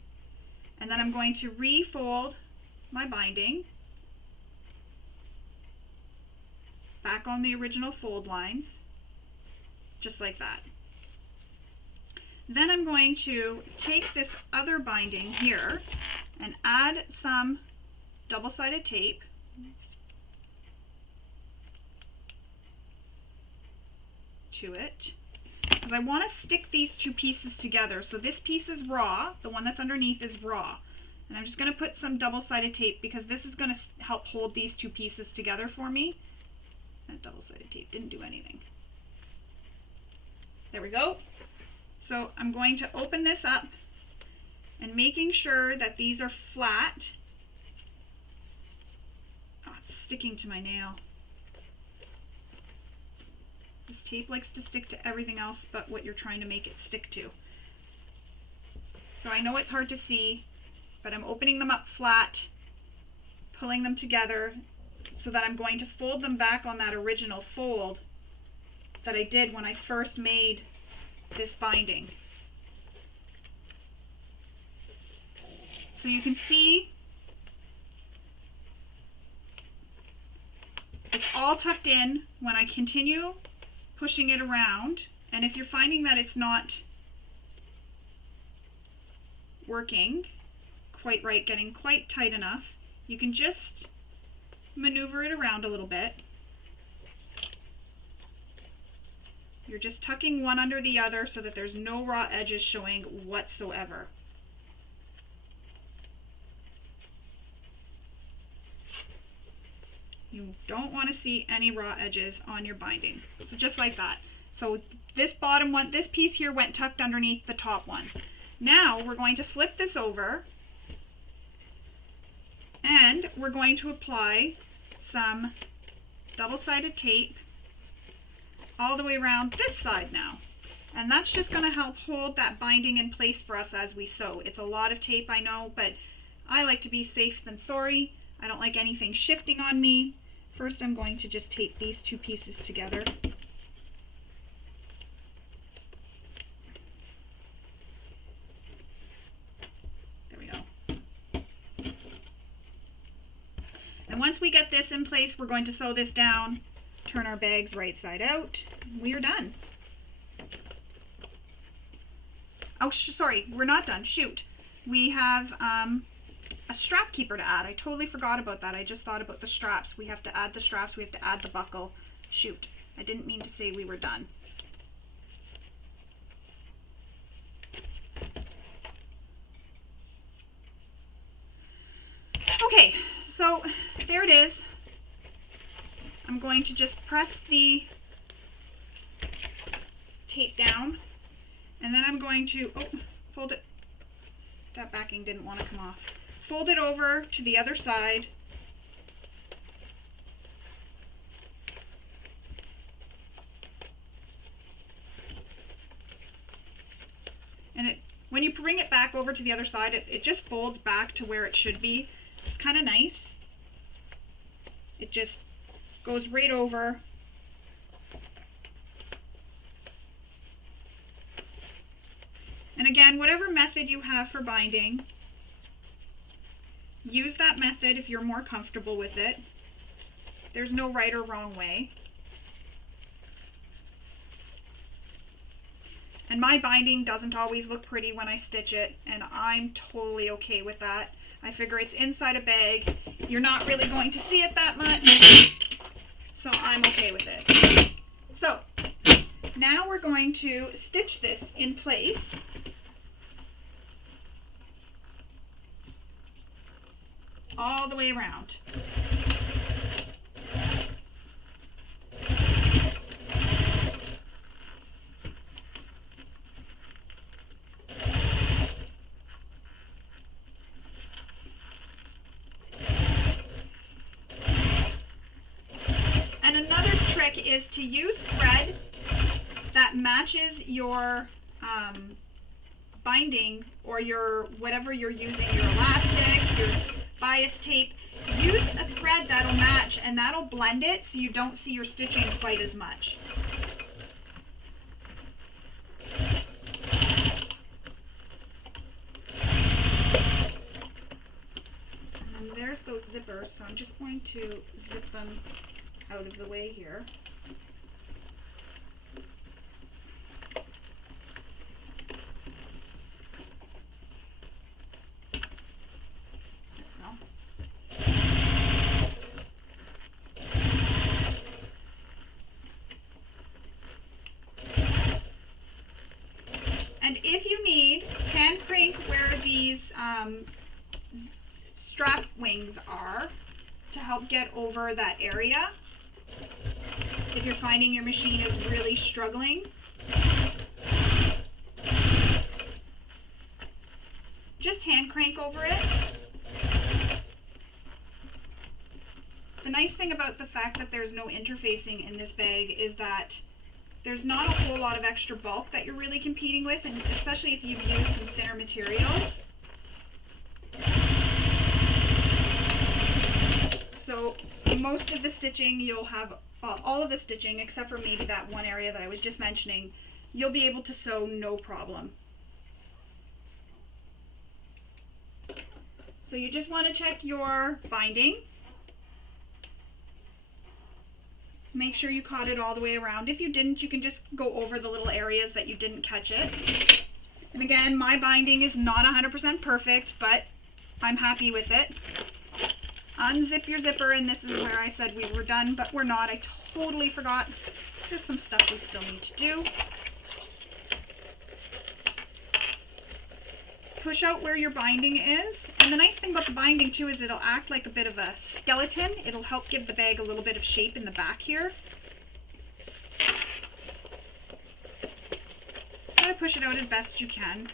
And then I'm going to refold my binding back on the original fold lines, just like that. Then I'm going to take this other binding here and add some double-sided tape to it, because I want to stick these two pieces together. So this piece is raw, the one that's underneath is raw, and I'm just going to put some double-sided tape because this is going to help hold these two pieces together for me. That double-sided tape didn't do anything. There we go. So I'm going to open this up and making sure that these are flat. Oh, it's sticking to my nail. This tape likes to stick to everything else but what you're trying to make it stick to. So I know it's hard to see, but I'm opening them up flat, pulling them together so that I'm going to fold them back on that original fold that I did when I first made this binding. So you can see it's all tucked in when I continue pushing it around. And if you're finding that it's not working quite right, getting quite tight enough, you can just maneuver it around a little bit. You're just tucking one under the other so that there's no raw edges showing whatsoever. You don't want to see any raw edges on your binding. So just like that. So this bottom one, this piece here went tucked underneath the top one. Now we're going to flip this over and we're going to apply some double-sided tape all the way around this side now. And that's just going to help hold that binding in place for us as we sew. It's a lot of tape, I know, but I like to be safe than sorry. I don't like anything shifting on me. First, I'm going to just tape these two pieces together. There we go. And once we get this in place, we're going to sew this down, turn our bags right side out. We are done. Oh, sorry, we're not done. Shoot. We have a strap keeper to add. I totally forgot about that. I just thought about the straps. We have to add the straps. We have to add the buckle. Shoot. I didn't mean to say we were done. Okay, so there it is. I'm going to just press the tape down, and then I'm going to, fold it. That backing didn't want to come off. Fold it over to the other side. And when you bring it back over to the other side, it just folds back to where it should be. It's kind of nice. It just Goes right over. And again, whatever method you have for binding, use that method if you're more comfortable with it. There's no right or wrong way. And my binding doesn't always look pretty when I stitch it, and I'm totally okay with that. I figure it's inside a bag. You're not really going to see it that much, so I'm okay with it. So now we're going to stitch this in place. All the way around. And another trick is to use thread that matches your binding or your whatever you're using, your elastic, your bias tape. Use a thread that'll match, and that'll blend it so you don't see your stitching quite as much. And there's those zippers, so I'm just going to zip them out of the way here. And if you need, hand crank where these strap wings are to help get over that area. If you're finding your machine is really struggling. Just hand crank over it. The nice thing about the fact that there's no interfacing in this bag is that there's not a whole lot of extra bulk that you're really competing with, and especially if you've used some thinner materials. So most of the stitching you'll have, all of the stitching except for maybe that one area that I was just mentioning, you'll be able to sew no problem. So you just want to check your binding. Make sure you caught it all the way around. If you didn't, you can just go over the little areas that you didn't catch it. And again, my binding is not 100% perfect, but I'm happy with it. Unzip your zipper, and this is where I said we were done, but we're not. I totally forgot. There's some stuff we still need to do. Push out where your binding is. And the nice thing about the binding too is it'll act like a bit of a skeleton. It'll help give the bag a little bit of shape in the back here. Try to push it out as best you can.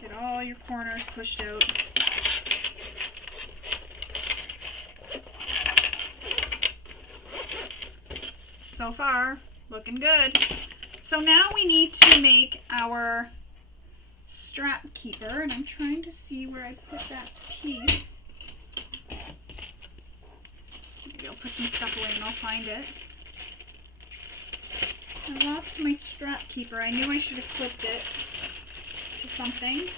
Get all your corners pushed out. So far, looking good. So now we need to make our strap keeper, and I'm trying to see where I put that piece. Maybe I'll put some stuff away and I'll find it. I lost my strap keeper. I knew I should have clipped it to something.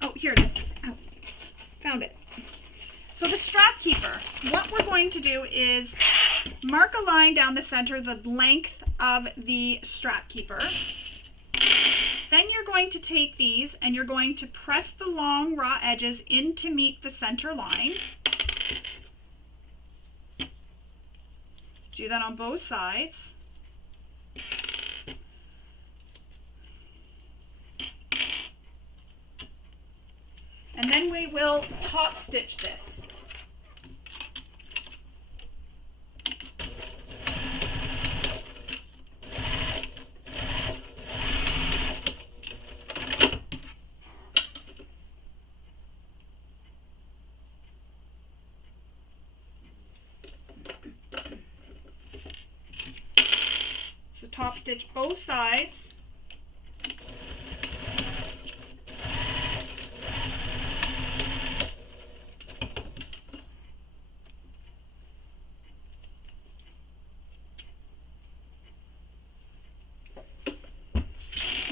Oh, here it is. Oh, found it. So the strap keeper, what we're going to do is mark a line down the center, the length of the strap keeper. Then you're going to take these and you're going to press the long raw edges in to meet the center line. Do that on both sides. And then we will top stitch this. top stitch both sides.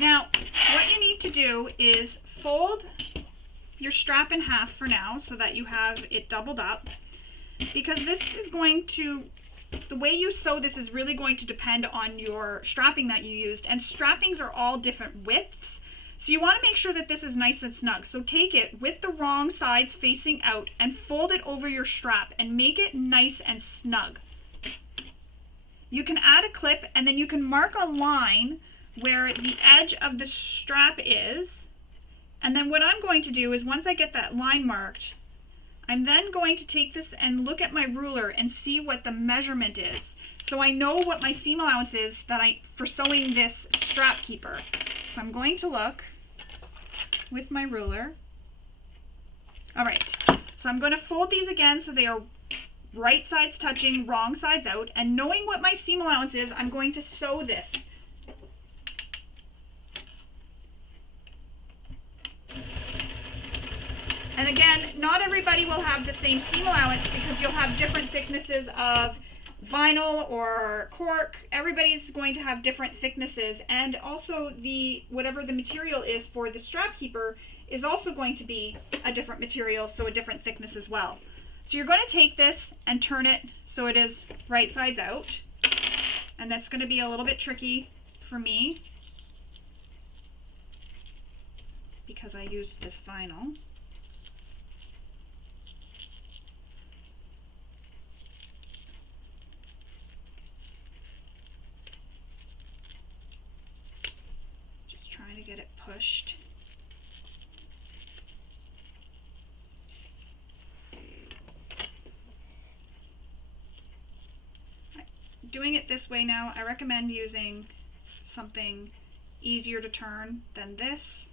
Now, what you need to do is fold your strap in half for now so that you have it doubled up, because this is going to, the way you sew this is really going to depend on your strapping that you used, and strappings are all different widths, so you want to make sure that this is nice and snug. So take it with the wrong sides facing out and fold it over your strap and make it nice and snug. You can add a clip and then you can mark a line where the edge of the strap is, and then what I'm going to do is, once I get that line marked, I'm then going to take this and look at my ruler and see what the measurement is, so I know what my seam allowance is for sewing this strap keeper. So I'm going to look with my ruler. Alright, so I'm going to fold these again so they are right sides touching, wrong sides out, and knowing what my seam allowance is, I'm going to sew this. And again, not everybody will have the same seam allowance because you'll have different thicknesses of vinyl or cork. Everybody's going to have different thicknesses, and also whatever the material is for the strap keeper is also going to be a different material, so a different thickness as well. So you're going to take this and turn it so it is right sides out, and that's going to be a little bit tricky for me because I used this vinyl. To get it pushed. Doing it this way now, I recommend using something easier to turn than this.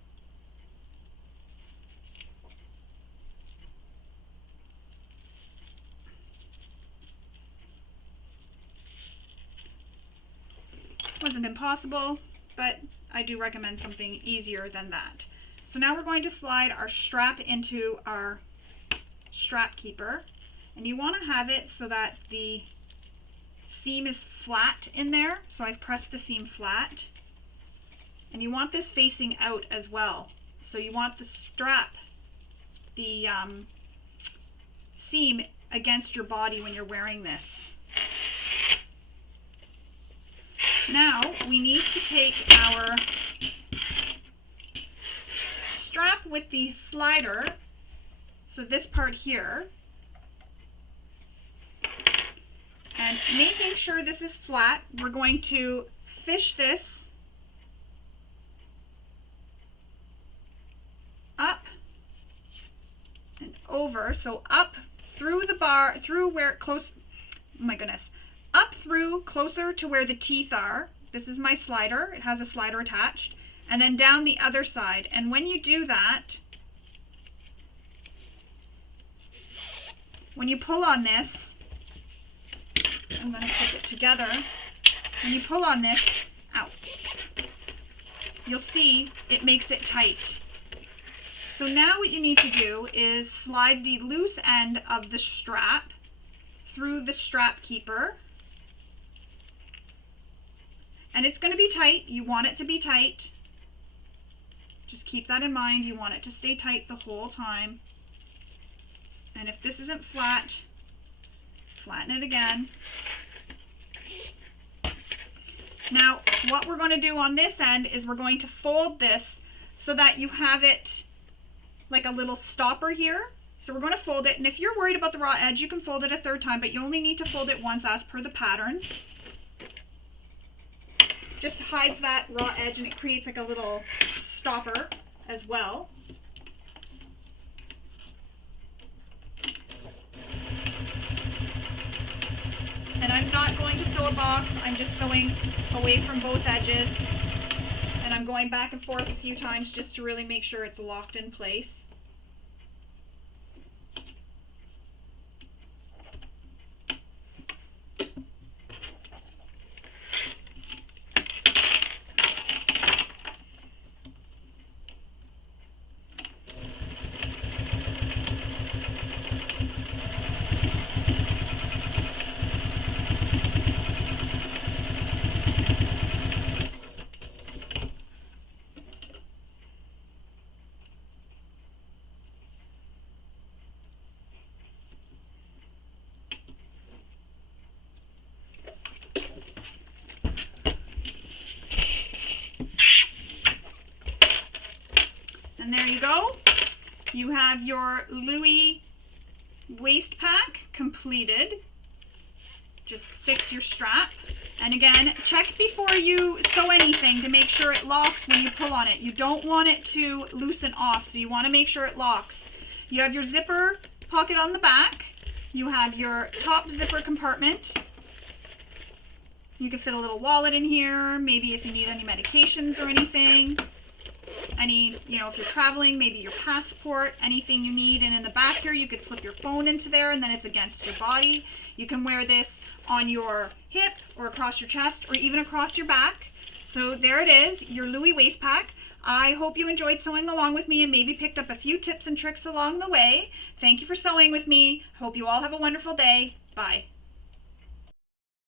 Wasn't impossible, but I do recommend something easier than that. So now we're going to slide our strap into our strap keeper, and you want to have it so that the seam is flat in there. So I've pressed the seam flat, and you want this facing out as well. So you want the strap, the seam against your body when you're wearing this. Now we need to take our strap with the slider, so this part here, and making sure this is flat, we're going to fish this up and over, so up through the bar, through where it close, oh my goodness, up through closer to where the teeth are. This is my slider, it has a slider attached, and then down the other side. And when you do that, when you pull on this, I'm going to put it together, when you pull on this, ow, you'll see it makes it tight. So now what you need to do is slide the loose end of the strap through the strap keeper. And it's going to be tight. You want it to be tight. Just keep that in mind. You want it to stay tight the whole time. And if this isn't flat, flatten it again. Now, what we're going to do on this end is we're going to fold this so that you have it like a little stopper here. So we're going to fold it, and if you're worried about the raw edge, you can fold it a third time, but you only need to fold it once as per the pattern. Just hides that raw edge, and it creates like a little stopper as well. And I'm not going to sew a box, I'm just sewing away from both edges, and I'm going back and forth a few times just to really make sure it's locked in place. go. You have your Louie Waist Pack completed. Just fix your strap. And again, check before you sew anything to make sure it locks when you pull on it. You don't want it to loosen off, so you want to make sure it locks. You have your zipper pocket on the back. You have your top zipper compartment. You can fit a little wallet in here, maybe if you need any medications or anything. Any, you know, if you're traveling, maybe your passport, anything you need. And in the back here, you could slip your phone into there, and then it's against your body. You can wear this on your hip or across your chest or even across your back. So there it is, your Louie Waist Pack. I hope you enjoyed sewing along with me and maybe picked up a few tips and tricks along the way. Thank you for sewing with me. Hope you all have a wonderful day. Bye.